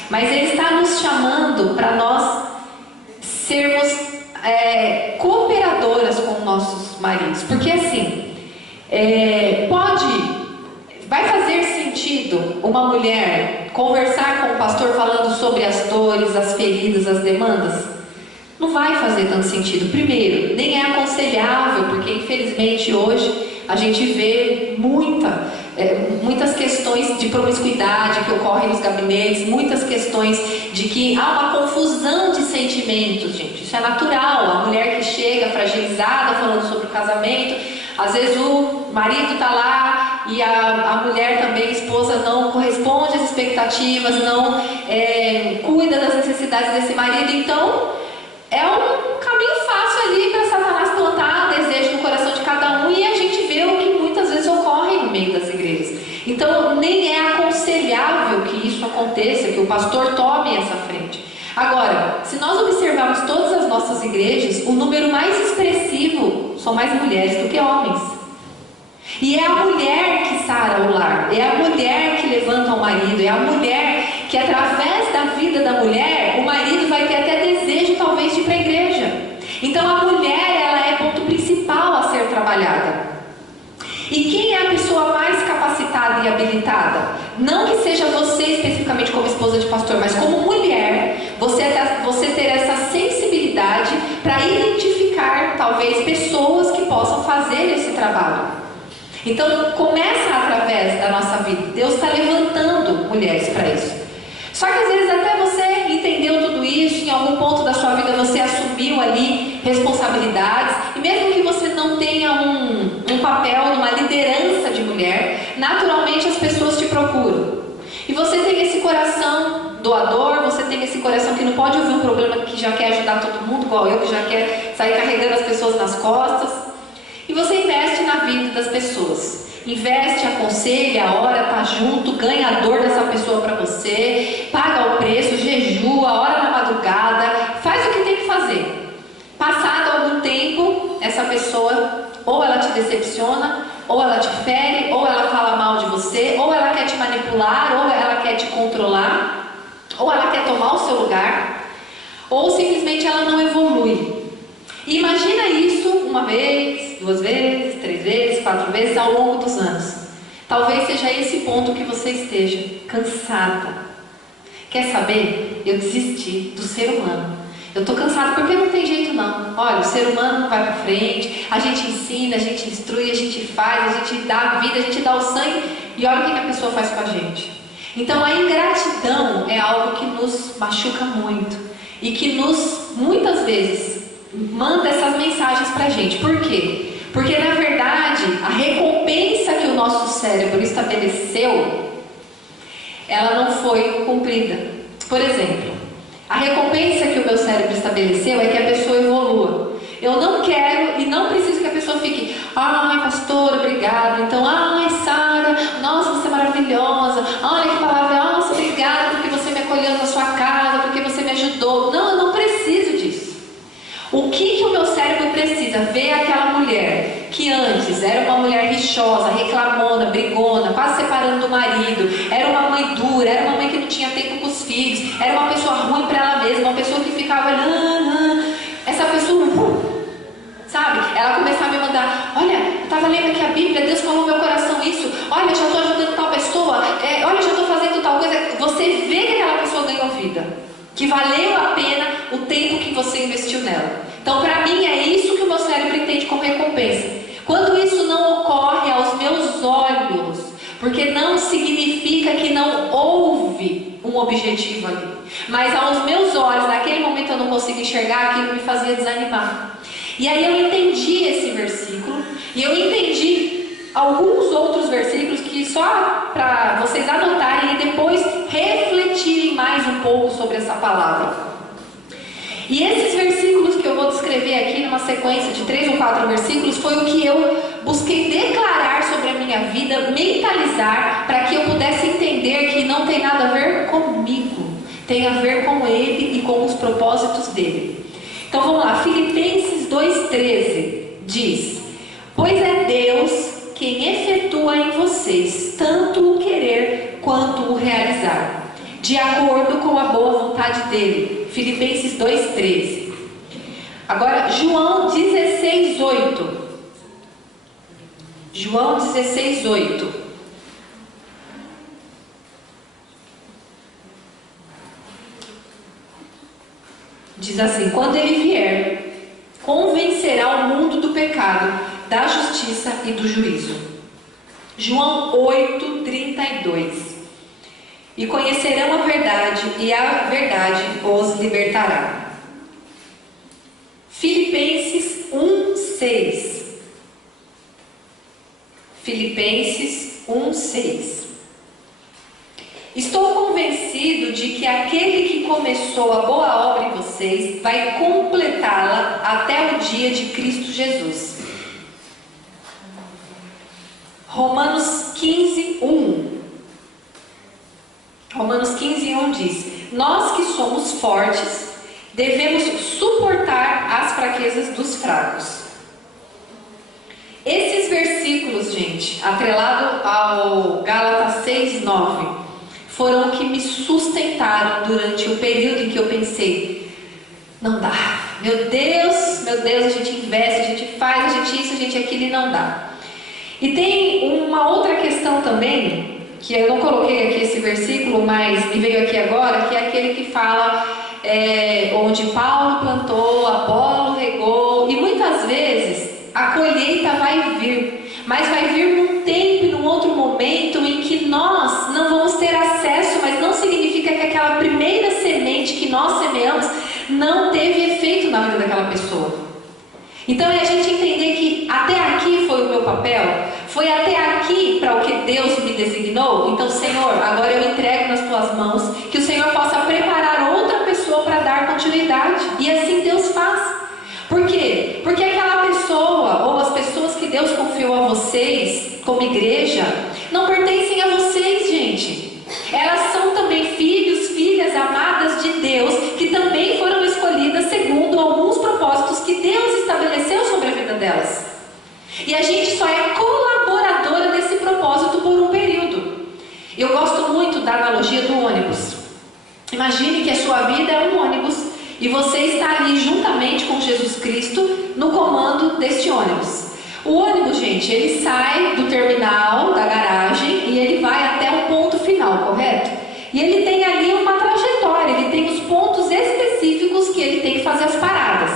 Mas Ele está nos chamando para nós sermos cooperadoras com nossos maridos. Porque assim, vai fazer sentido uma mulher conversar com o pastor falando sobre as dores, as feridas, as demandas? Não vai fazer tanto sentido. Primeiro, nem é aconselhável, porque infelizmente hoje a gente vê muitas questões de promiscuidade que ocorrem nos gabinetes, muitas questões de que há uma confusão de sentimentos, gente. Isso é natural. A mulher que chega fragilizada falando sobre o casamento, às vezes o marido está lá e a mulher também, a esposa, não corresponde às expectativas, não cuida das necessidades desse marido. Então é um caminho fácil ali para Satanás plantar desejo no coração de cada um, e a gente vê o que muitas vezes ocorre no meio das igrejas. Então nem é aconselhável que isso aconteça, que o pastor tome essa frente. Agora, se nós observarmos todas as nossas igrejas, o número mais expressivo são mais mulheres do que homens. E é a mulher que sara o lar, é a mulher que levanta o marido, é a mulher que, através da vida da mulher, o marido vai ter até desejo talvez de ir para a igreja. Então a mulher, ela é ponto principal a ser trabalhada. E quem é a pessoa mais capacitada e habilitada? Não que seja você especificamente como esposa de pastor, mas como mulher, você ter essa sensibilidade para identificar talvez pessoas que possam fazer esse trabalho. Então começa através da nossa vida. Deus está levantando mulheres para isso. Só que às vezes até você entendeu tudo isso, em algum ponto da sua vida você assumiu ali responsabilidades, e tenha um papel, uma liderança de mulher, naturalmente as pessoas te procuram. E você tem esse coração doador, você tem esse coração que não pode ouvir um problema, que já quer ajudar todo mundo, igual eu, que já quer sair carregando as pessoas nas costas. E você investe na vida das pessoas. Investe, aconselha, ora, tá junto, ganha a dor dessa pessoa para você, paga o preço, jejua, ora na madrugada, faz o que tem que fazer. Passado algum tempo, essa pessoa ou ela te decepciona, ou ela te fere, ou ela fala mal de você, ou ela quer te manipular, ou ela quer te controlar, ou ela quer tomar o seu lugar, ou simplesmente ela não evolui. E imagina isso uma vez, 2 vezes, 3 vezes, 4 vezes ao longo dos anos. Talvez seja esse ponto que você esteja cansada. Quer saber? Eu desisti do ser humano. Eu estou cansada porque não tem jeito não. Olha, o ser humano não vai para frente. A gente ensina, a gente instrui, a gente faz, a gente dá a vida, a gente dá o sangue. E olha o que a pessoa faz com a gente. Então a ingratidão é algo que nos machuca muito. E que nos, muitas vezes, manda essas mensagens pra gente. Por quê? Porque na verdade a recompensa que o nosso cérebro estabeleceu, ela não foi cumprida. Por exemplo, a recompensa que o meu cérebro estabeleceu é que a pessoa evolua. Eu não quero e não preciso que a pessoa fique: ai, pastor, obrigado. Então, ai, Sara, nossa, você é maravilhosa. Olha que palavra, nossa, obrigada porque você me acolheu na sua casa, porque você me ajudou. Não, eu não preciso disso. O que o meu cérebro precisa? Ver aquela mulher que antes era uma mulher rixosa, reclamona, brigona, quase separando do marido, era uma mãe dura, era uma mãe que não tinha tempo com os filhos, era uma pessoa ruim para ela mesma, uma pessoa que ficava essa pessoa, sabe? Ela começava a me mandar: olha, eu estava lendo aqui a Bíblia, Deus falou no meu coração isso, olha, já estou ajudando tal pessoa, olha, já estou fazendo tal coisa. Você vê que aquela pessoa ganhou vida, que valeu a pena o tempo que você investiu nela. Então, para mim, é isso que o meu cérebro entende como recompensa. Quando isso não ocorre aos meus olhos, porque não significa que não houve um objetivo ali, mas aos meus olhos, naquele momento eu não consigo enxergar, aquilo me fazia desanimar. E aí eu entendi esse versículo, e eu entendi alguns outros versículos que só para vocês anotarem e depois refletirem mais um pouco sobre essa palavra. E esses versículos que eu vou descrever aqui numa sequência de 3 ou 4 versículos foi o que eu busquei declarar sobre a minha vida, mentalizar, para que eu pudesse entender que não tem nada a ver comigo, tem a ver com Ele e com os propósitos dele. Então vamos lá, Filipenses 2,13 diz: pois é Deus quem efetua em vocês tanto o querer quanto o realizar, de acordo com a boa vontade dele. Filipenses 2,13. Agora, João 16,8. João 16,8. Diz assim: quando ele vier, convencerá o mundo do pecado, da justiça e do juízo. João 8,32. E conhecerão a verdade, e a verdade os libertará. Filipenses 1,6. Filipenses 1,6. Estou convencido de que aquele que começou a boa obra em vocês vai completá-la até o dia de Cristo Jesus. Romanos 15:1. Romanos 15:1 diz: nós que somos fortes devemos suportar as fraquezas dos fracos. Esses versículos, gente, atrelado ao Gálatas 6:9, foram o que me sustentaram durante o período em que eu pensei: não dá, meu Deus, a gente investe, a gente faz, a gente isso, a gente aquilo e não dá. E tem uma outra questão também, que eu não coloquei aqui esse versículo, mas me veio aqui agora, que é aquele que fala onde Paulo plantou, Apolo regou, e muitas vezes a colheita vai vir, mas vai vir num tempo e num outro momento em que nós não vamos ter acesso, mas não significa que aquela primeira semente que nós semeamos não teve efeito na vida daquela pessoa. Então é a gente entender que até Foi até aqui para o que Deus me designou? Então, Senhor, agora eu entrego nas tuas mãos, que o Senhor possa preparar outra pessoa para dar continuidade. E assim Deus faz. Por quê? Porque aquela pessoa, ou as pessoas que Deus confiou a vocês, como igreja, não pertencem a vocês, gente. Elas são também filhos, filhas amadas de Deus, que também foram escolhidas segundo alguns propósitos que Deus estabeleceu sobre a vida delas. E a gente só é colaboradora desse propósito por um período. Eu gosto muito da analogia do ônibus. Imagine que a sua vida é um ônibus e você está ali juntamente com Jesus Cristo no comando deste ônibus. O ônibus, gente, ele sai do terminal, da garagem, e ele vai até o ponto final, correto? E ele tem ali uma trajetória, ele tem os pontos específicos que ele tem que fazer as paradas.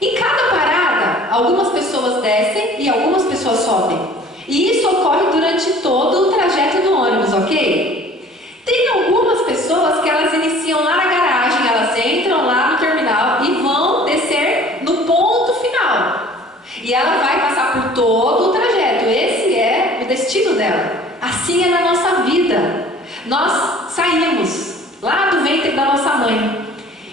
Em cada parada, algumas pessoas descem e algumas pessoas sobem. E isso ocorre durante todo o trajeto do ônibus, ok? Tem algumas pessoas que elas iniciam lá na garagem, elas entram lá no terminal e vão descer no ponto final. E ela vai passar por todo o trajeto. Esse é o destino dela. Assim é na nossa vida. Nós saímos lá do ventre da nossa mãe.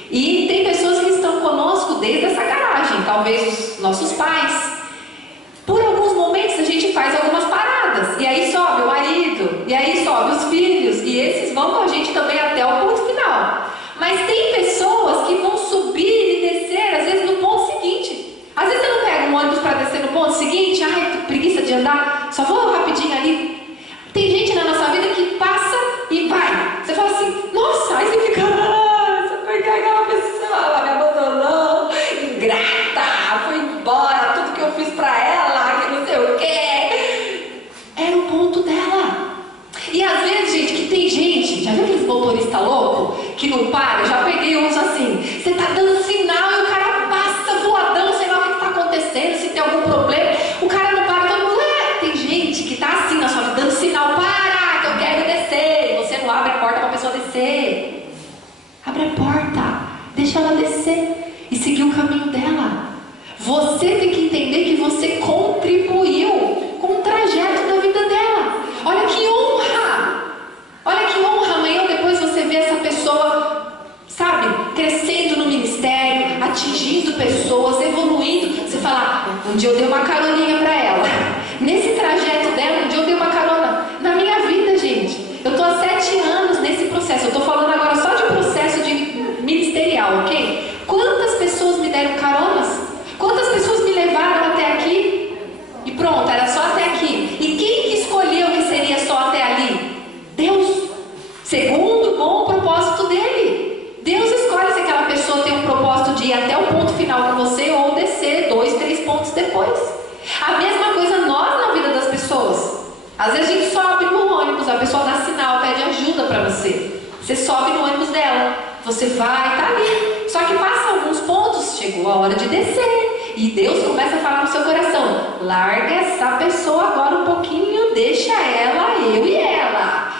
E tem pessoas que estão conosco desde essa garagem. Talvez os nossos pais. Por alguns momentos a gente faz algumas paradas. E aí sobe o marido. E aí sobe os filhos. E esses vão com a gente também até o ponto final. Mas tem pessoas que vão subir e descer, às vezes no ponto seguinte. Às vezes você não pega um ônibus para descer no ponto seguinte. Ai, tô preguiça de andar. Só vou rapidinho ali. Tem gente na nossa vida que passa e vai. Você fala assim, nossa, aí você fica, por que aquela pessoa ela me abandonou, ingrata, foi embora, tudo que eu fiz pra ela, que não sei o que. Era o ponto dela. E às vezes, gente, que tem gente, já viu aqueles motoristas loucos que não para? Já peguei uns assim, você tá dando sinal e o cara passa voadão, sei lá o que tá acontecendo, se tem algum problema, o cara não para, todo mundo, tem gente que tá assim na sua vida, dando sinal, para, que eu quero descer, e você não abre a porta pra pessoa descer. Abre a porta, deixa ela descer e seguir o caminho dela. Você tem que entender que você contribuiu com o trajeto da vida dela. Olha que honra! Olha que honra, amanhã ou depois você vê essa pessoa, sabe, crescendo no ministério, atingindo pessoas, evoluindo. Você fala, um dia eu dei uma caroninha para ela. Nesse trajeto dela, um dia eu dei uma carona. Na minha vida, gente, eu estou há 7 anos nesse processo. Eu estou falando agora só de processo de ministerial, ok? Quantas pessoas me deram caronas? Quantas pessoas me levaram até aqui? E pronto, era só até aqui. E quem que escolheu que seria só até ali? Deus. Segundo o bom propósito dele. Deus escolhe se aquela pessoa tem um propósito de ir até o ponto final com você ou descer 2, 3 pontos depois. A mesma coisa nós na vida das pessoas. Às vezes a gente sobe no ônibus, a pessoa dá sinal, pede ajuda para você. Você sobe no ônibus dela, você vai, tá ali. Só que passa alguns pontos, chegou a hora de descer. E Deus começa a falar no seu coração, larga essa pessoa agora um pouquinho, deixa ela, eu e ela.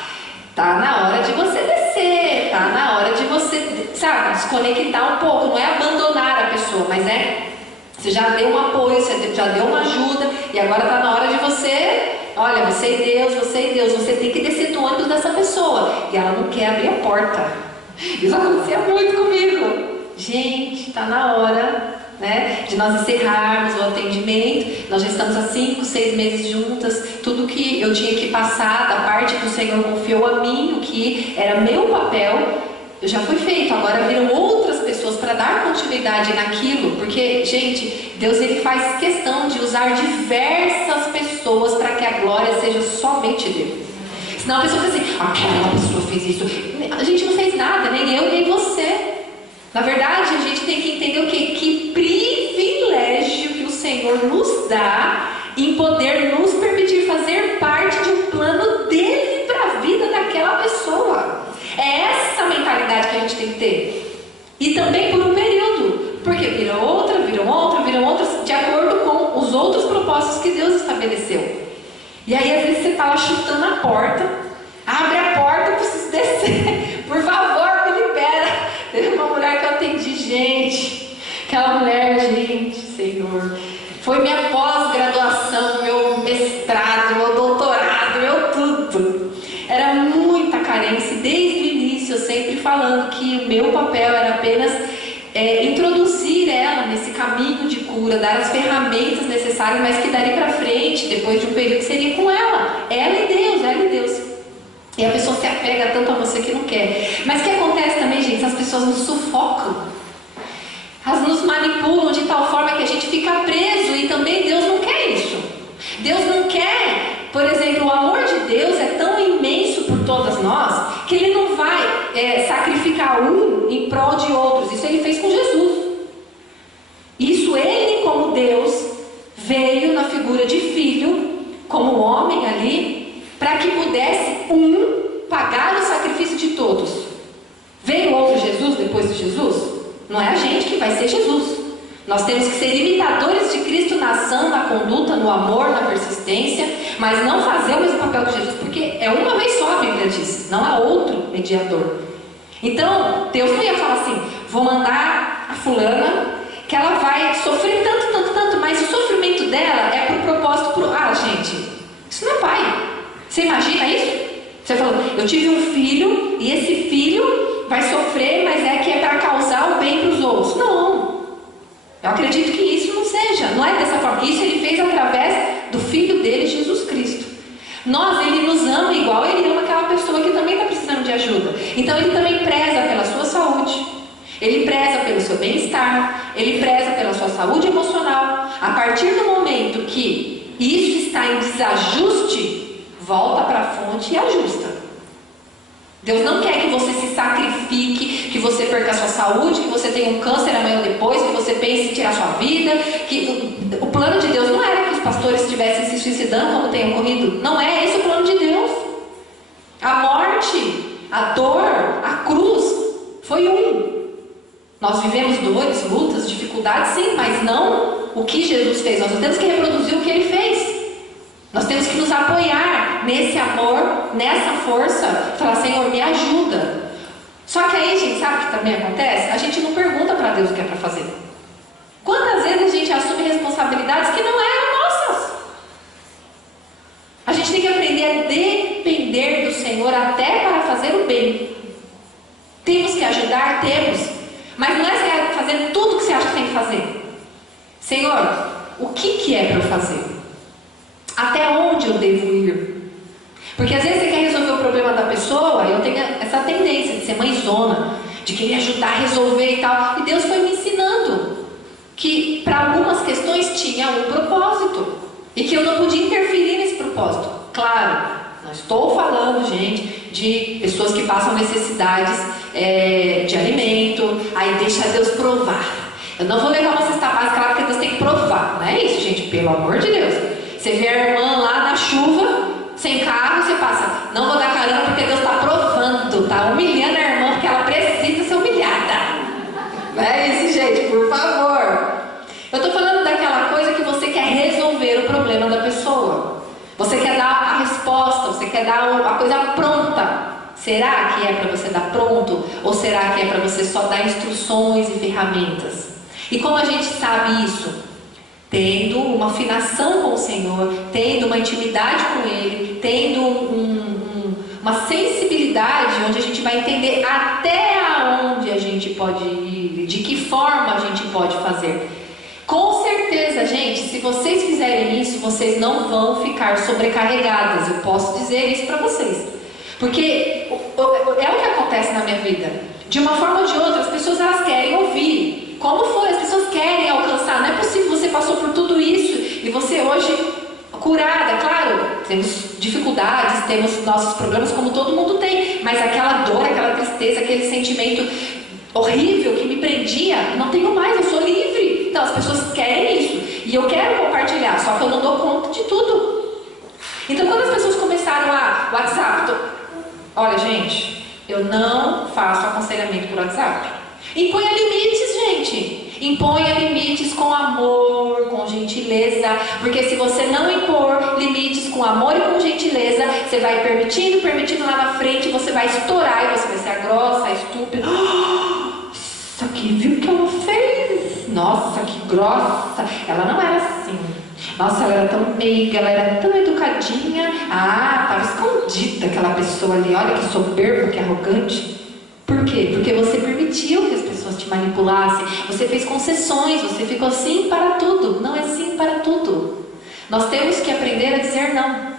Tá na hora de você descer, tá na hora de você, sabe, desconectar um pouco. Não é abandonar a pessoa, mas você já deu um apoio, você já deu uma ajuda. E agora tá na hora de você, olha, você e Deus, você tem que descer do ônibus dessa pessoa. E ela não quer abrir a porta. Isso acontecia muito comigo. Gente, tá na hora, né, de nós encerrarmos o atendimento. Nós já estamos há 5, 6 meses juntas. Tudo que eu tinha que passar, da parte que o Senhor confiou a mim, o que era meu papel, já foi feito. Agora viram outras pessoas para dar continuidade naquilo. Porque, gente, Deus ele faz questão de usar diversas pessoas para que a glória seja somente dele. Senão a pessoa fica assim, aquela pessoa fez isso. A gente não fez nada, nem eu, nem você. Na verdade, a gente tem que entender o quê? Que privilégio que o Senhor nos dá em poder nos permitir fazer parte de um plano dele para a vida daquela pessoa. É essa mentalidade que a gente tem que ter. E também por um período. Porque viram outras, de acordo com os outros propósitos que Deus estabeleceu. E aí, às vezes, você está lá chutando a porta. Abre a porta, eu preciso descer. Por favor, me libera. Teve uma mulher que eu atendi, gente. Aquela mulher, gente, Senhor. Foi minha pós-graduação, meu mestrado. mestrado, meu doutorado, meu tudo. Era muita carência. Desde o início eu sempre falando que o meu papel era apenas introduzir ela nesse caminho de cura, dar as ferramentas necessárias, mas que dali para frente, depois de um período, seria com ela e Deus, ela e Deus. E a pessoa se apega tanto a você que não quer. Mas o que acontece também, gente? As pessoas nos sufocam, elas nos manipulam de tal forma que a gente fica preso, e também Deus não quer isso. Deus não quer, por exemplo, o amor de Deus é tão imenso por todas nós, que Ele não vai sacrificar um em prol de outros. Isso Ele fez com Jesus. Isso Ele, como Deus, veio na figura de filho, como homem ali, para que pudesse pagar o sacrifício de todos. Veio outro Jesus depois de Jesus? Não é a gente que vai ser Jesus. Nós temos que ser imitadores de Cristo na ação, na conduta, no amor, na persistência, mas não fazer o mesmo papel que Jesus, porque é uma vez só, a Bíblia diz, não há outro mediador. Então, Deus não ia falar assim, vou mandar a fulana, que ela vai sofrer tanto, mas o sofrimento dela é por propósito, gente, isso não é pai. Você imagina isso? Você falou, eu tive um filho, e esse filho vai sofrer, mas que é para causar o bem para os outros. Não. Eu acredito que isso não seja, não é dessa forma. Isso Ele fez através do Filho dele, Jesus Cristo. Ele nos ama igual Ele ama aquela pessoa que também está precisando de ajuda. Então Ele também preza pela sua saúde, Ele preza pelo seu bem-estar, Ele preza pela sua saúde emocional. A partir do momento que isso está em desajuste, volta para a fonte e ajusta. Deus não quer que você se sacrifique, que você perca a sua saúde, que você tenha um câncer amanhã ou depois, que você pense em tirar a sua vida. O plano de Deus não era que os pastores estivessem se suicidando como tem ocorrido. Não é esse o plano de Deus. A morte, a dor, a cruz foi Nós vivemos dores, lutas, dificuldades, sim, mas não o que Jesus fez. Nós temos que reproduzir o que Ele fez. Nós temos que nos apoiar nesse amor, nessa força, falar, Senhor, me ajuda. Só que aí, gente, sabe o que também acontece? A gente não pergunta para Deus o que é para fazer. Quantas vezes a gente assume responsabilidades que não eram nossas? A gente tem que aprender a depender do Senhor até para fazer o bem. Temos que ajudar? Temos. Mas não é fazer tudo o que você acha que tem que fazer. Senhor, o que é para eu fazer? Até onde eu devo ir? Porque às vezes você quer resolver o problema da pessoa, e eu tenho essa tendência de ser mãezona, de querer ajudar a resolver e tal. E Deus foi me ensinando que para algumas questões tinha um propósito, e que eu não podia interferir nesse propósito. Claro, não estou falando, gente, de pessoas que passam necessidades de alimento, aí deixa Deus provar. Eu não vou levar uma cesta básica lá porque Deus tem que provar. Não é isso, gente, pelo amor de Deus. Você vê a irmã lá na chuva, sem carro, você passa, não vou dar carona porque Deus está provando, está humilhando a irmã porque ela precisa ser humilhada. Não é isso, gente, por favor. Eu estou falando daquela coisa que você quer resolver o problema da pessoa. Você quer dar a resposta, você quer dar a coisa pronta. Será que é para você dar pronto? Ou será que é para você só dar instruções e ferramentas? E como a gente sabe isso? Tendo uma afinação com o Senhor, tendo uma intimidade com Ele, tendo uma sensibilidade onde a gente vai entender até aonde a gente pode ir, de que forma a gente pode fazer. Com certeza, gente, se vocês fizerem isso, vocês não vão ficar sobrecarregadas. Eu posso dizer isso para vocês. Porque é o que acontece na minha vida. De uma forma ou de outra, as pessoas elas querem ouvir. Como foi? As pessoas querem alcançar. Não é possível, você passou por tudo isso e você hoje curada. Claro, temos dificuldades, temos nossos problemas como todo mundo tem, mas aquela dor, aquela tristeza, aquele sentimento horrível que me prendia, não tenho mais, eu sou livre. Então as pessoas querem isso e eu quero compartilhar, só que eu não dou conta de tudo. Então quando as pessoas começaram a WhatsApp, olha, gente, eu não faço aconselhamento por WhatsApp. Imponha limites, gente. Imponha limites com amor, com gentileza. Porque se você não impor limites com amor e com gentileza, você vai permitindo lá na frente, você vai estourar e você vai ser a grossa, a estúpida. Isso aqui, viu o que ela fez? Nossa, que grossa. Ela não era assim. Nossa, ela era tão meiga, ela era tão educadinha. Ah, estava escondida aquela pessoa ali. Olha que soberba, que arrogante. Por quê? Porque você permitiu que as pessoas te manipulassem. Você fez concessões, você ficou sim para tudo. Não é sim para tudo. Nós temos que aprender a dizer não.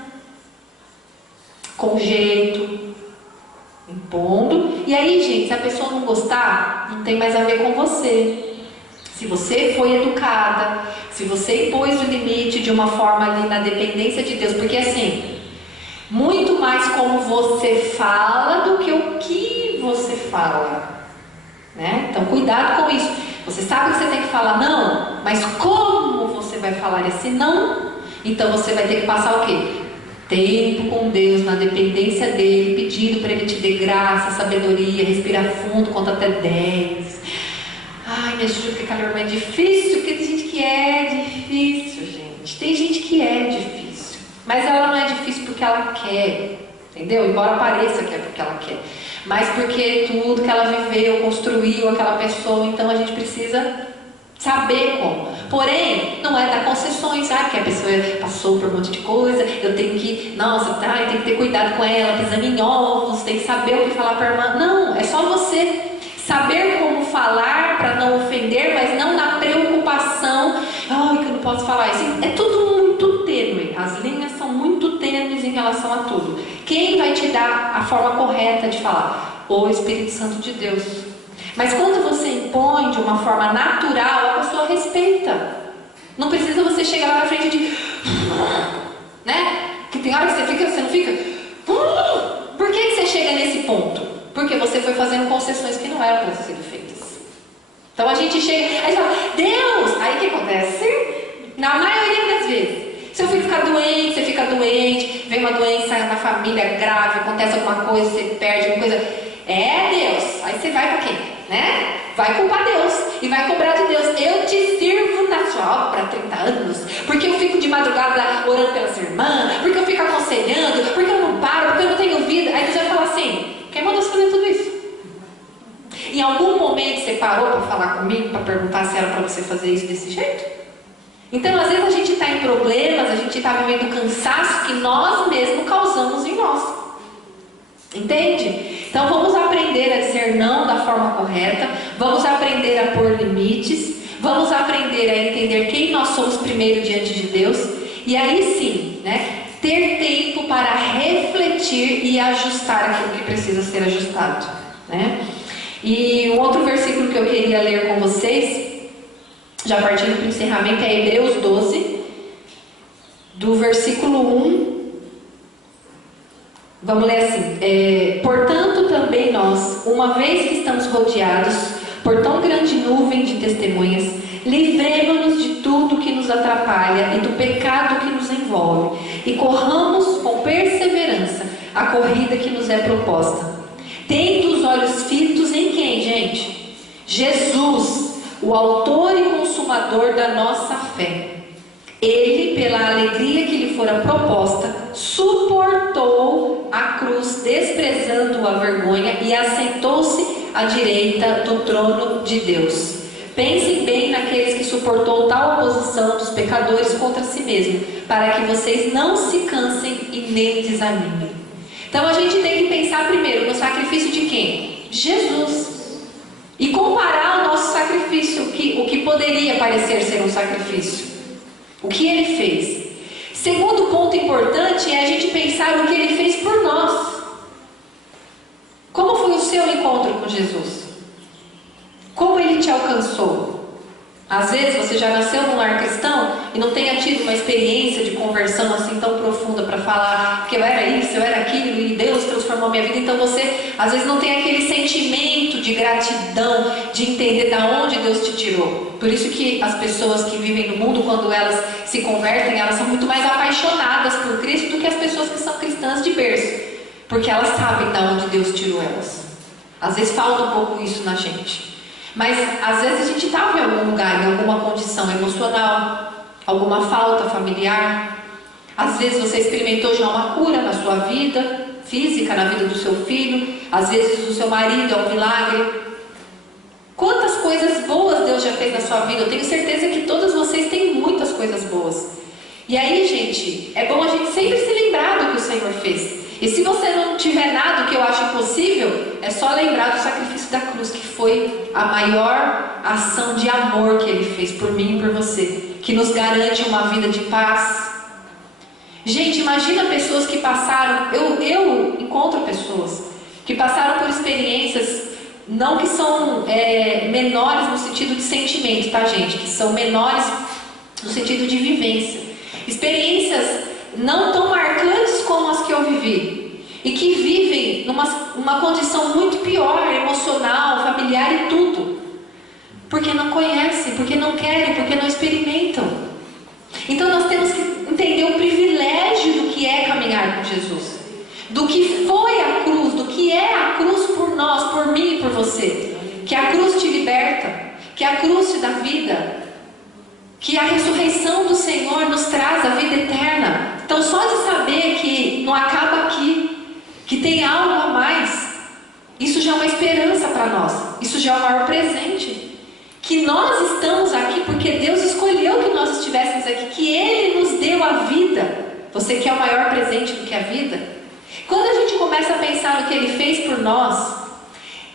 Com jeito, impondo. E aí, gente, se a pessoa não gostar, não tem mais a ver com você. Se você foi educada, se você impôs o limite de uma forma ali na dependência de Deus, porque assim, muito mais como você fala do que o que você fala, né? Então cuidado com isso. Você sabe que você tem que falar não, mas como você vai falar esse não? Então você vai ter que passar o quê? Tempo com Deus, na dependência dele, pedindo para ele te dê graça, sabedoria, respirar fundo, conta até 10. Ai, me ajuda, porque calor é difícil, porque tem gente que é difícil, gente. Tem gente que é difícil. Mas ela não é difícil porque ela quer, entendeu? Embora pareça que é porque ela quer. Mas porque tudo que ela viveu, construiu aquela pessoa, então a gente precisa saber como. Porém, não é dar concessões, sabe? Que a pessoa passou por um monte de coisa, eu tenho que, nossa, tá, eu tenho que ter cuidado com ela, pisando em ovos, tem que saber o que falar para a irmã. Não, é só você saber como falar para não ofender, mas não na preocupação, ai, que eu não posso falar isso. É tudo muito tênue, as linhas são muito tênues em relação a tudo. Quem vai te dar a forma correta de falar? O Espírito Santo de Deus. Mas quando você impõe de uma forma natural, a pessoa respeita. Não precisa você chegar lá na frente de, né? Que tem hora que você fica, você não fica. Por que você chega nesse ponto? Porque você foi fazendo concessões que não eram para serem feitas. Então a gente chega, aí fala, Deus! Aí o que acontece? Na maioria das vezes, seu filho fica doente, você fica doente, vem uma doença na família grave, acontece alguma coisa, você perde alguma coisa. É Deus. Aí você vai para quem? Né? Vai culpar Deus e vai cobrar de Deus. Eu te sirvo na sua obra há 30 anos, porque eu fico de madrugada orando pelas irmãs, porque eu fico aconselhando, porque eu não paro, porque eu não tenho vida. Aí Deus vai falar assim, quem mandou você fazer tudo isso? Em algum momento você parou para falar comigo, para perguntar se era para você fazer isso desse jeito? Então às vezes a gente está em problemas, a gente está vivendo cansaço que nós mesmos causamos em nós. Entende? Então vamos aprender a dizer não da forma correta, vamos aprender a pôr limites, vamos aprender a entender quem nós somos primeiro diante de Deus, e aí sim, né, ter tempo para refletir e ajustar aquilo que precisa ser ajustado, né? E um outro versículo que eu queria ler com vocês, já partindo para o encerramento, é Hebreus 12, do versículo 1. Vamos ler assim, portanto também nós, uma vez que estamos rodeados por tão grande nuvem de testemunhas, livremo-nos de tudo que nos atrapalha e do pecado que nos envolve, e corramos com perseverança a corrida que nos é proposta. Tendo os olhos fitos em quem, gente? Jesus, o autor e consumador da nossa fé. Ele, pela alegria que lhe fora proposta, suportou a cruz, desprezando a vergonha, e assentou-se à direita do trono de Deus. Pensem bem naqueles que suportou tal oposição dos pecadores contra si mesmo, para que vocês não se cansem e nem desanimem. Então a gente tem que pensar primeiro no sacrifício de quem? Jesus. E comparar o nosso sacrifício, o que poderia parecer ser um sacrifício. O que ele fez. Segundo ponto importante é a gente pensar no que ele fez por nós. Como foi o seu encontro com Jesus? Como ele te alcançou? Às vezes você já nasceu num lar cristão e não tenha tido uma experiência de conversão assim tão profunda para falar que eu era isso, eu era aquilo e Deus transformou a minha vida. Então você às vezes não tem aquele sentimento de gratidão, de entender da onde Deus te tirou. Por isso que as pessoas que vivem no mundo, quando elas se convertem, elas são muito mais apaixonadas por Cristo do que as pessoas que são cristãs de berço, porque elas sabem da onde Deus tirou elas. Às vezes falta um pouco isso na gente. Mas às vezes a gente estava em algum lugar, em alguma condição emocional, alguma falta familiar. Às vezes você experimentou já uma cura na sua vida física, na vida do seu filho. Às vezes o seu marido é um milagre. Quantas coisas boas Deus já fez na sua vida. Eu tenho certeza que todas vocês têm muitas coisas boas. E aí, gente, é bom a gente sempre se lembrar do que o Senhor fez. E se você não tiver nada, o que eu acho impossível, é só lembrar do sacrifício da cruz, que foi a maior ação de amor que Ele fez por mim e por você, que nos garante uma vida de paz. Gente, imagina pessoas que passaram, eu encontro pessoas que passaram por experiências, não que são menores no sentido de sentimento, tá, gente? Que são menores no sentido de vivência. Experiências não tão marcantes como as que eu vivi. E que vivem numa condição muito pior, emocional, familiar e tudo. Porque não conhecem, porque não querem, porque não experimentam. Então nós temos que entender o privilégio do que é caminhar com Jesus. Do que foi a cruz, do que é a cruz por nós, por mim e por você. Que a cruz te liberta, que a cruz te dá vida, que a ressurreição do Senhor nos traz a vida eterna. Então só de saber que não acaba aqui, que tem algo a mais, isso já é uma esperança para nós, isso já é o maior presente. Que nós estamos aqui porque Deus escolheu que nós estivéssemos aqui, que Ele nos deu a vida. Você quer o maior presente do que a vida? Quando a gente começa a pensar no que Ele fez por nós,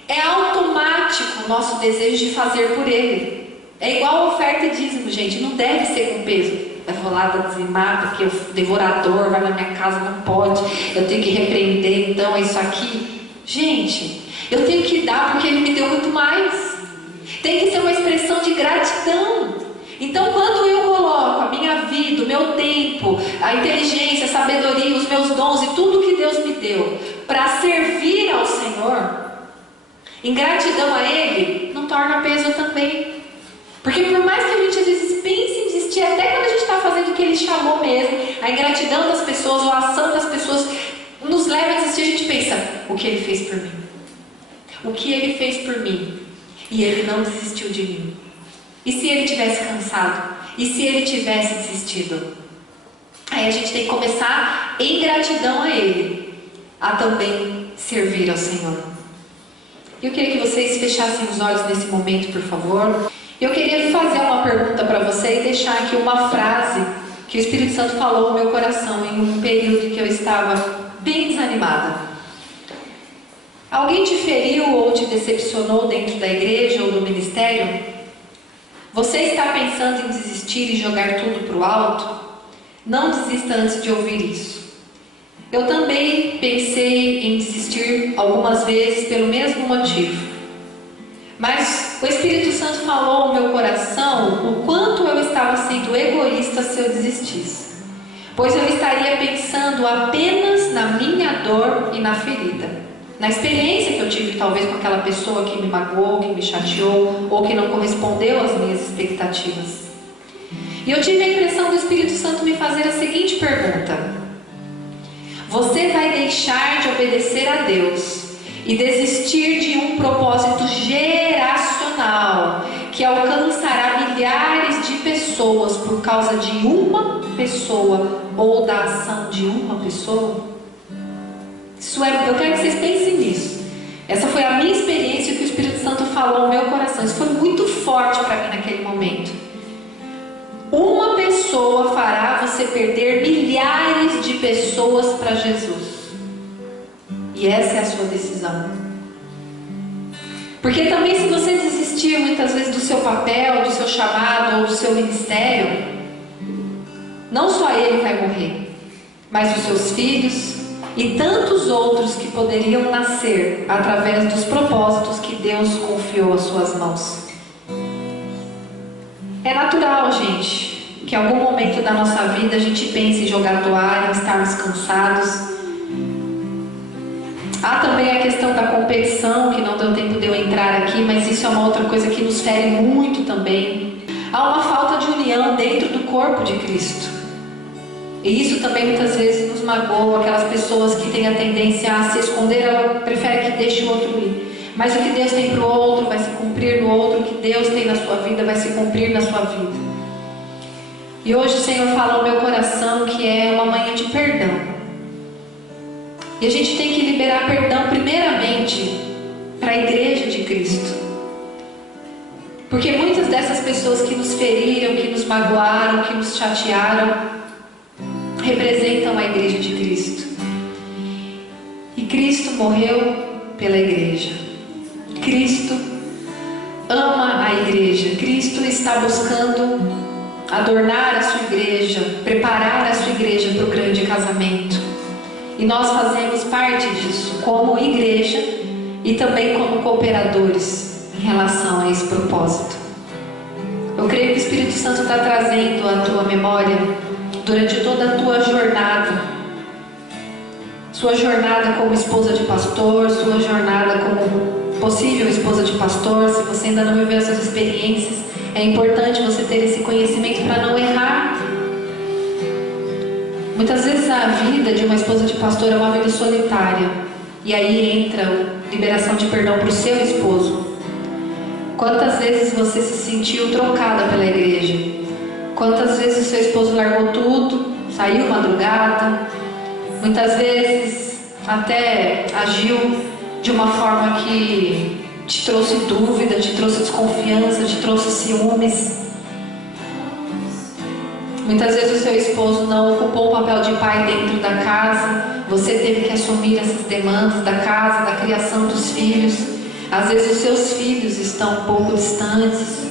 é automático o nosso desejo de fazer por Ele. É igual a oferta e dízimo, gente, não deve ser com peso. Eu vou lá dizimar porque o devorador vai na minha casa, não pode, eu tenho que repreender, então é isso aqui. Gente, eu tenho que dar porque Ele me deu muito mais. Tem que ser uma expressão de gratidão. Então quando eu coloco a minha vida, o meu tempo, a inteligência, a sabedoria, os meus dons e tudo que Deus me deu para servir ao Senhor, em gratidão a Ele, não torna peso também. Porque por mais que a gente às vezes pense em desistir, até quando a gente está fazendo o que Ele chamou mesmo, a ingratidão das pessoas ou a ação das pessoas nos leva a desistir, a gente pensa, o que Ele fez por mim? O que Ele fez por mim? E Ele não desistiu de mim. E se Ele tivesse cansado? E se Ele tivesse desistido? Aí a gente tem que começar em gratidão a Ele, a também servir ao Senhor. Eu queria que vocês fechassem os olhos nesse momento, por favor. Eu queria fazer uma pergunta para você e deixar aqui uma frase que o Espírito Santo falou no meu coração em um período que eu estava bem desanimada. Alguém te feriu ou te decepcionou dentro da igreja ou do ministério? Você está pensando em desistir e jogar tudo para o alto? Não desista antes de ouvir isso. Eu também pensei em desistir algumas vezes pelo mesmo motivo. Mas o Espírito Santo falou no meu coração o quanto eu estava sendo egoísta se eu desistisse. Pois eu estaria pensando apenas na minha dor e na ferida. Na experiência que eu tive talvez com aquela pessoa que me magoou, que me chateou, ou que não correspondeu às minhas expectativas. E eu tive a impressão do Espírito Santo me fazer a seguinte pergunta: você vai deixar de obedecer a Deus e desistir de um propósito geracional que alcançará milhares de pessoas por causa de uma pessoa ou da ação de uma pessoa? Eu quero que vocês pensem nisso. Essa foi a minha experiência que o Espírito Santo falou no meu coração. Isso foi muito forte para mim naquele momento. Uma pessoa fará você perder milhares de pessoas para Jesus. E essa é a sua decisão. Porque também, se você desistir muitas vezes do seu papel, do seu chamado ou do seu ministério, não só ele vai morrer, mas os seus filhos e tantos outros que poderiam nascer através dos propósitos que Deus confiou às suas mãos. É natural, gente, que em algum momento da nossa vida a gente pense em jogar a toalha, em estarmos cansados. Há também a questão da competição, que não deu tempo de eu entrar aqui, mas isso é uma outra coisa que nos fere muito também. Há uma falta de união dentro do corpo de Cristo. E isso também muitas vezes nos magoa. Aquelas pessoas que têm a tendência a se esconder, ela prefere que deixe o outro ir. Mas o que Deus tem para o outro vai se cumprir no outro, o que Deus tem na sua vida vai se cumprir na sua vida. E hoje o Senhor fala no meu coração que é uma manhã de perdão. E a gente tem que liberar perdão primeiramente para a igreja de Cristo. Porque muitas dessas pessoas que nos feriram, que nos magoaram, que nos chatearam, representam a igreja de Cristo. E Cristo morreu pela igreja. Cristo ama a igreja. Cristo está buscando adornar a sua igreja, preparar a sua igreja para o grande casamento. E nós fazemos parte disso como igreja e também como cooperadores em relação a esse propósito. Eu creio que o Espírito Santo está trazendo à tua memória, durante toda a tua jornada, sua jornada como esposa de pastor, sua jornada como possível esposa de pastor. Se você ainda não viveu essas experiências, é importante você ter esse conhecimento para não errar. Muitas vezes a vida de uma esposa de pastor é uma vida solitária, e aí entra a liberação de perdão para o seu esposo. Quantas vezes você se sentiu trocada pela igreja? Quantas vezes o seu esposo largou tudo, saiu madrugada, muitas vezes até agiu de uma forma que te trouxe dúvida, te trouxe desconfiança, te trouxe ciúmes. Muitas vezes o seu esposo não ocupou o papel de pai dentro da casa, você teve que assumir essas demandas da casa, da criação dos filhos. Às vezes os seus filhos estão um pouco distantes,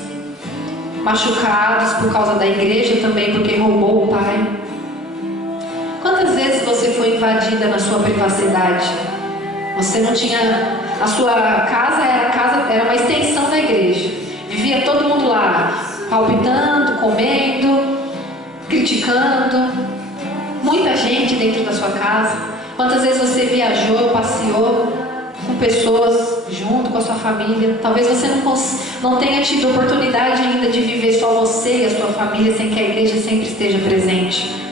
machucados por causa da igreja também, porque roubou o pai. Quantas vezes você foi invadida na sua privacidade? Você não tinha... A sua casa era uma extensão da igreja. Vivia todo mundo lá, palpitando, comendo, criticando. Muita gente dentro da sua casa. Quantas vezes você viajou, passeou com pessoas junto com a sua família? Talvez você não tenha tido oportunidade ainda de viver só você e a sua família, sem que a igreja sempre esteja presente.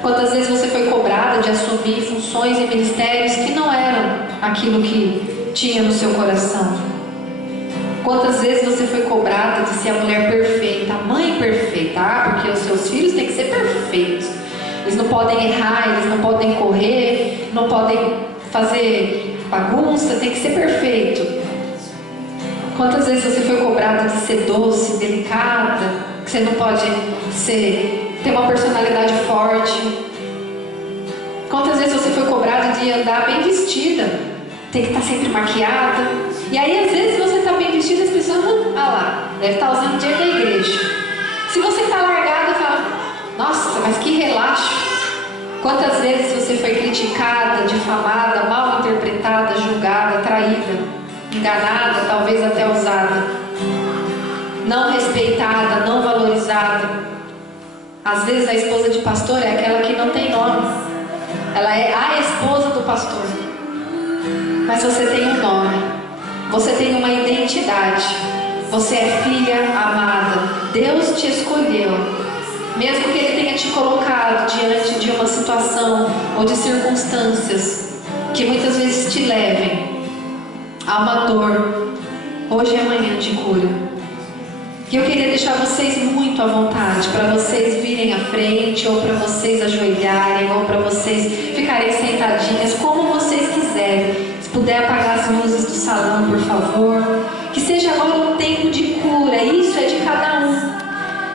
Quantas vezes você foi cobrada de assumir funções e ministérios que não eram aquilo que tinha no seu coração? Quantas vezes você foi cobrada de ser a mulher perfeita, a mãe perfeita? Porque os seus filhos têm que ser perfeitos. Eles não podem errar, eles não podem correr, não podem fazer bagunça, tem que ser perfeito. Quantas vezes você foi cobrada de ser doce, delicada, que você não pode ter uma personalidade forte? Quantas vezes você foi cobrada de andar bem vestida, tem que estar sempre maquiada? E aí às vezes você está bem vestida e as pessoas, lá, deve estar usando dinheiro da igreja. Se você está largada, fala, nossa, mas que relaxo. Quantas vezes você foi criticada, difamada, mal interpretada, julgada, traída, enganada, talvez até usada, não respeitada, não valorizada? Às vezes a esposa de pastor é aquela que não tem nome. Ela é a esposa do pastor. Mas você tem um nome. Você tem uma identidade. Você é filha amada. Deus te escolheu. Mesmo que Ele tenha te colocado diante de uma situação ou de circunstâncias que muitas vezes te levem a uma dor, hoje é manhã de cura. E eu queria deixar vocês muito à vontade, para vocês virem à frente, ou para vocês ajoelharem, ou para vocês ficarem sentadinhas, como vocês quiserem. Se puder apagar as luzes do salão, por favor. Que seja agora um tempo de